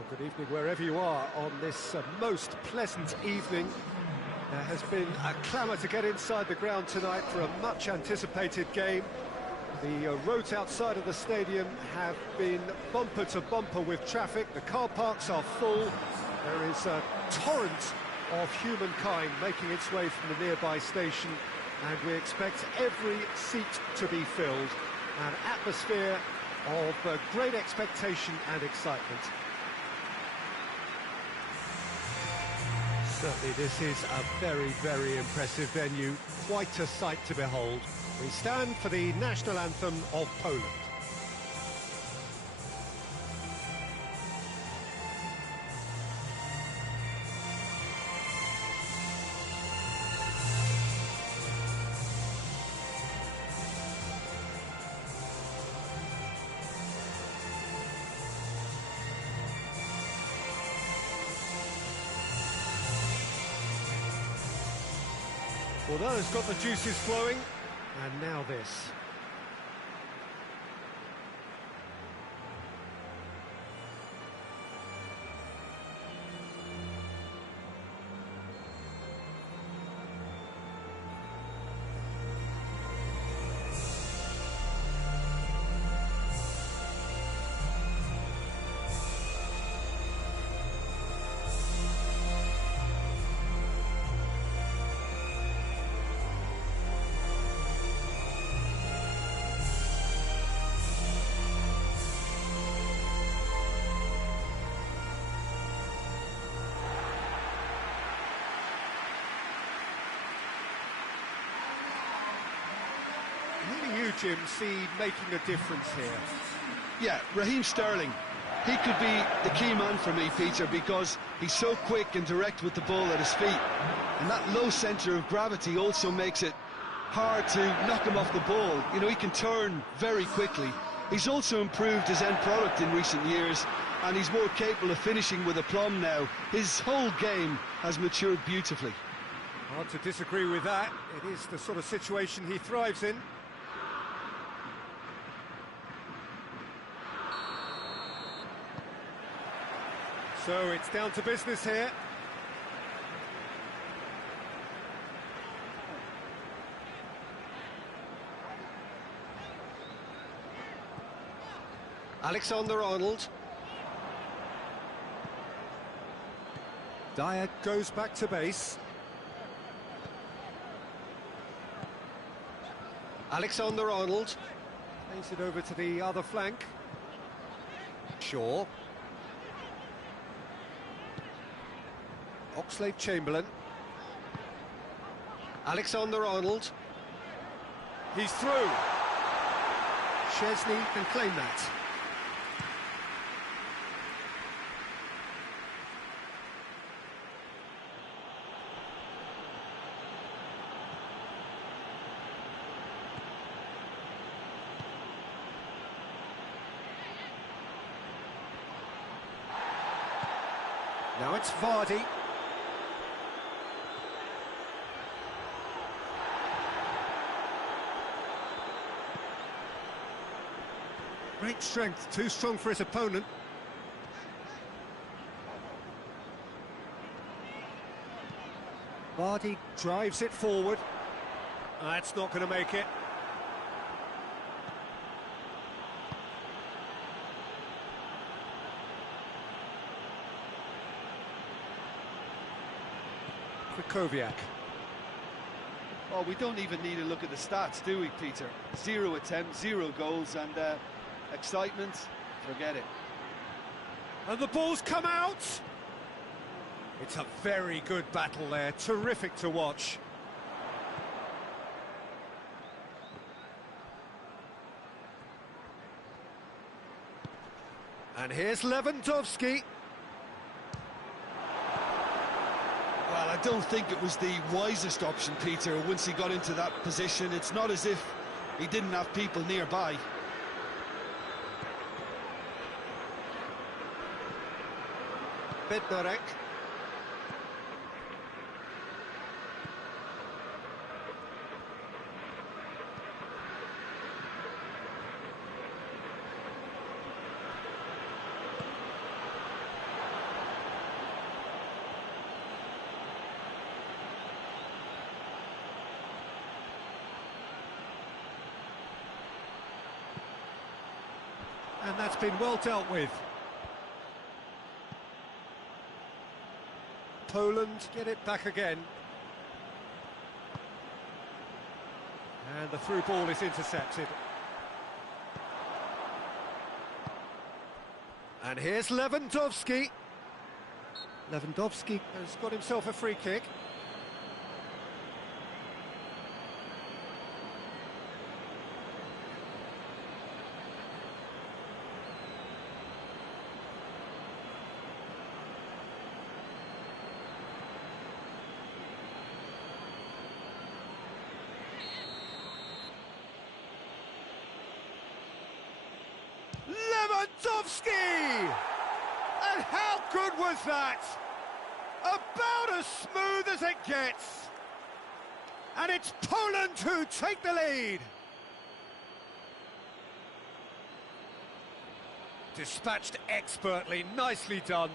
Well, good evening wherever you are on this most pleasant evening. There has been a clamour to get inside the ground tonight for a much-anticipated game. The roads outside of the stadium have been bumper to bumper with traffic. The car parks are full. There is a torrent of humankind making its way from the nearby station, and we expect every seat to be filled. An atmosphere of great expectation and excitement. Certainly this is a very, very impressive venue, quite a sight to behold. We stand for the national anthem of Poland. Well, that has got the juices flowing, and now this. Who do you, Jim, see making a difference here? Yeah, Raheem Sterling. He could be the key man for me, Peter, because he's so quick and direct with the ball at his feet. And that low centre of gravity also makes it hard to knock him off the ball. You know, he can turn very quickly. He's also improved his end product in recent years, and he's more capable of finishing with aplomb now. His whole game has matured beautifully. Hard to disagree with that. It is the sort of situation he thrives in. So it's down to business here. Alexander-Arnold. Dyer goes back to base. Alexander-Arnold plays it over to the other flank. Shaw. Oxlade-Chamberlain. Alexander-Arnold. He's through. Chesney can claim that. Now it's Vardy. Great strength, too strong for his opponent. Vardy drives it forward. That's not going to make it. Krychowiak. Oh, we don't even need to look at the stats, do we, Peter? 0 attempts, 0 goals, and excitement, forget it. And the ball's come out! It's a very good battle there, terrific to watch. And here's Lewandowski. Well, I don't think it was the wisest option, Peter, once he got into that position. It's not as if he didn't have people nearby. Bednarek. and that's been well dealt with. Poland get it back again. And the through ball is intercepted. And here's Lewandowski. Lewandowski has got himself a free kick. Lewandowski! And how good was that? About as smooth as it gets. And it's Poland who take the lead. Dispatched expertly, nicely done.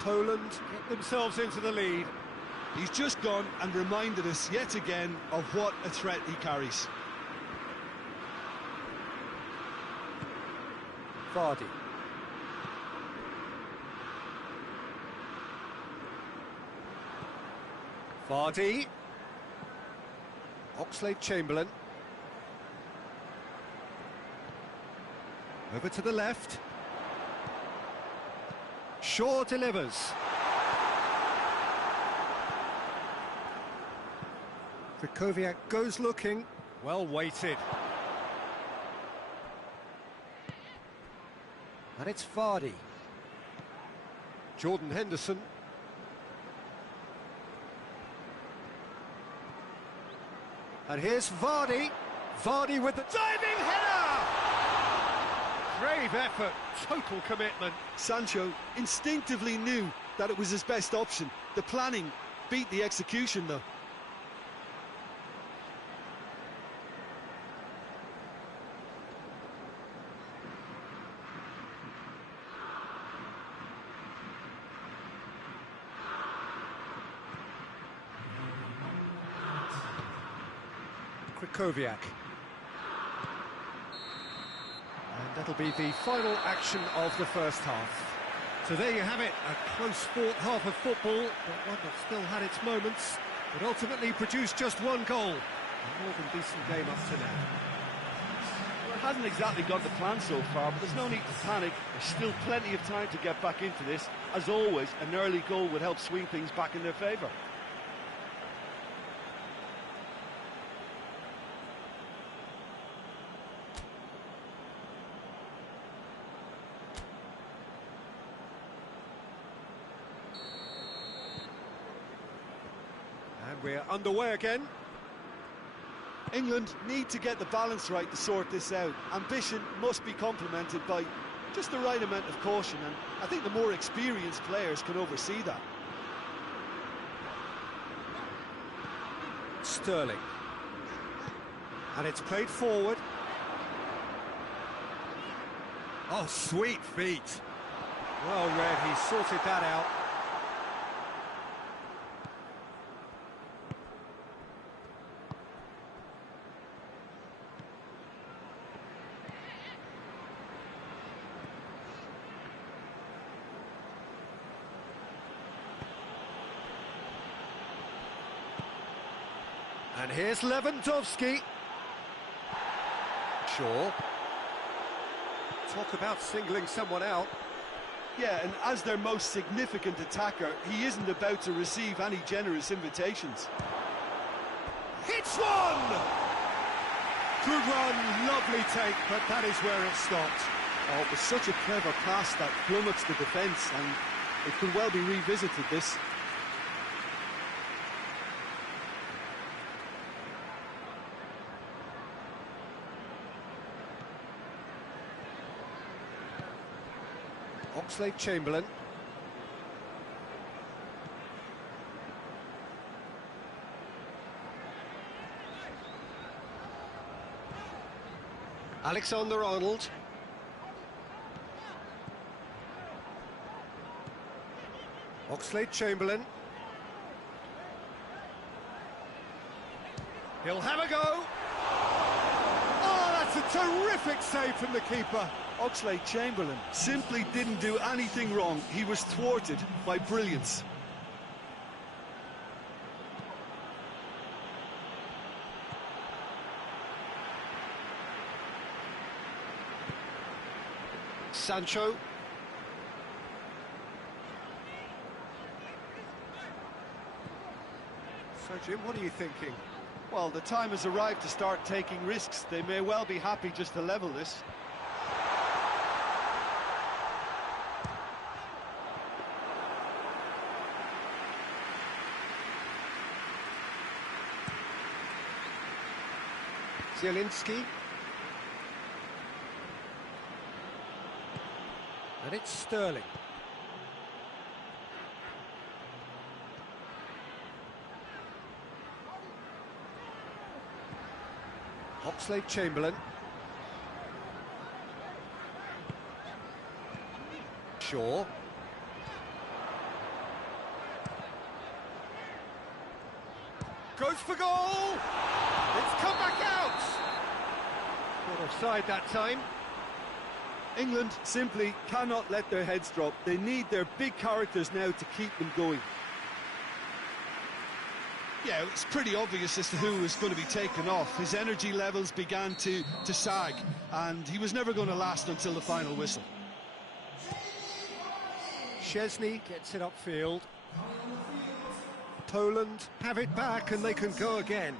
Poland get themselves into the lead. He's just gone and reminded us yet again of what a threat he carries. Vardy. Vardy. Oxlade-Chamberlain. Over to the left. Shaw delivers. Krychowiak goes looking. Well weighted. And it's Vardy. Jordan Henderson. And here's Vardy. Vardy with the diving header! Brave effort, total commitment. Sancho instinctively knew that it was his best option. The planning beat the execution, though. Krychowiak. And that'll be the final action of the first half. So there you have it, a close-fought half of football, but one that still had its moments, but ultimately produced just one goal. A more than decent game up to now. Well, it hasn't exactly got the plan so far, but there's no need to panic. There's still plenty of time to get back into this. As always, an early goal would help swing things back in their favour. And we're underway again. England need to get the balance right to sort this out. Ambition must be complemented by just the right amount of caution, and I think the more experienced players can oversee that. Sterling. And it's played forward. Oh, sweet feet. Well read, he sorted that out. And here's Lewandowski. Shaw. Talk about singling someone out. Yeah, and as their most significant attacker, he isn't about to receive any generous invitations. Hits one! Good run, lovely take, but that is where it stopped. Oh, it was such a clever pass that flummoxed the defence, and it could well be revisited, this. Oxlade-Chamberlain. Alexander-Arnold. Oxlade-Chamberlain. He'll have a go. Oh, that's a terrific save from the keeper. Oxlade-Chamberlain simply didn't do anything wrong. He was thwarted by brilliance. Sancho. So, Jim, what are you thinking? Well, the time has arrived to start taking risks. They may well be happy just to level this. Zielinski. And it's Sterling. Oxlade-Chamberlain. Shaw. Goes for goal! It's come back out! Not offside that time. England simply cannot let their heads drop. They need their big characters now to keep them going. Yeah, it's pretty obvious as to who was going to be taken off. His energy levels began to sag, and he was never going to last until the final whistle. Szczesny gets it upfield. Poland have it back and they can go again.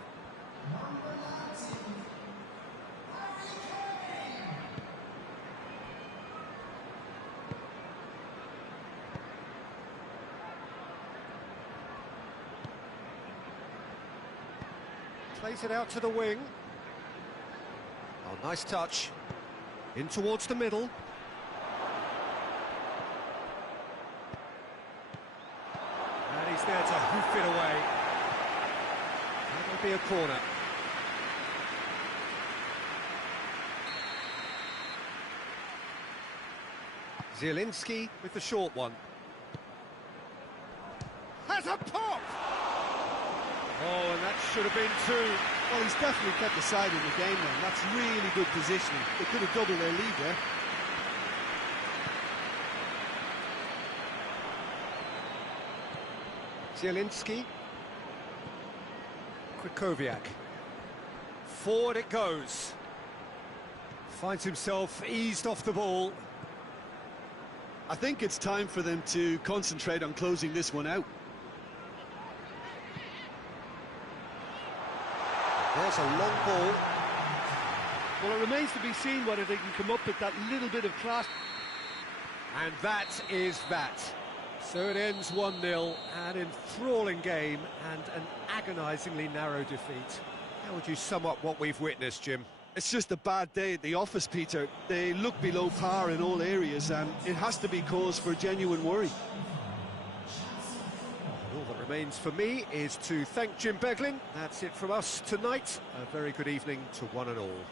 Plays it out to the wing. Oh, nice touch. In towards the middle. And he's there to hoof it away. That'll be a corner. Zielinski with the short one. Has a pop! Oh, and that should have been two. Well, he's definitely kept the side in the game then. That's really good positioning. They could have doubled their lead there. Zielinski. Krychowiak. Forward it goes. Finds himself eased off the ball. I think it's time for them to concentrate on closing this one out. There's a long ball. Well, it remains to be seen whether they can come up with that little bit of class. And that is that. So it ends 1-0, an enthralling game and an agonisingly narrow defeat. How would you sum up what we've witnessed, Jim? It's just a bad day at the office, Peter. They look below par in all areas, and it has to be cause for genuine worry. All that remains for me is to thank Jim Beglin. That's it from us tonight. A very good evening to one and all.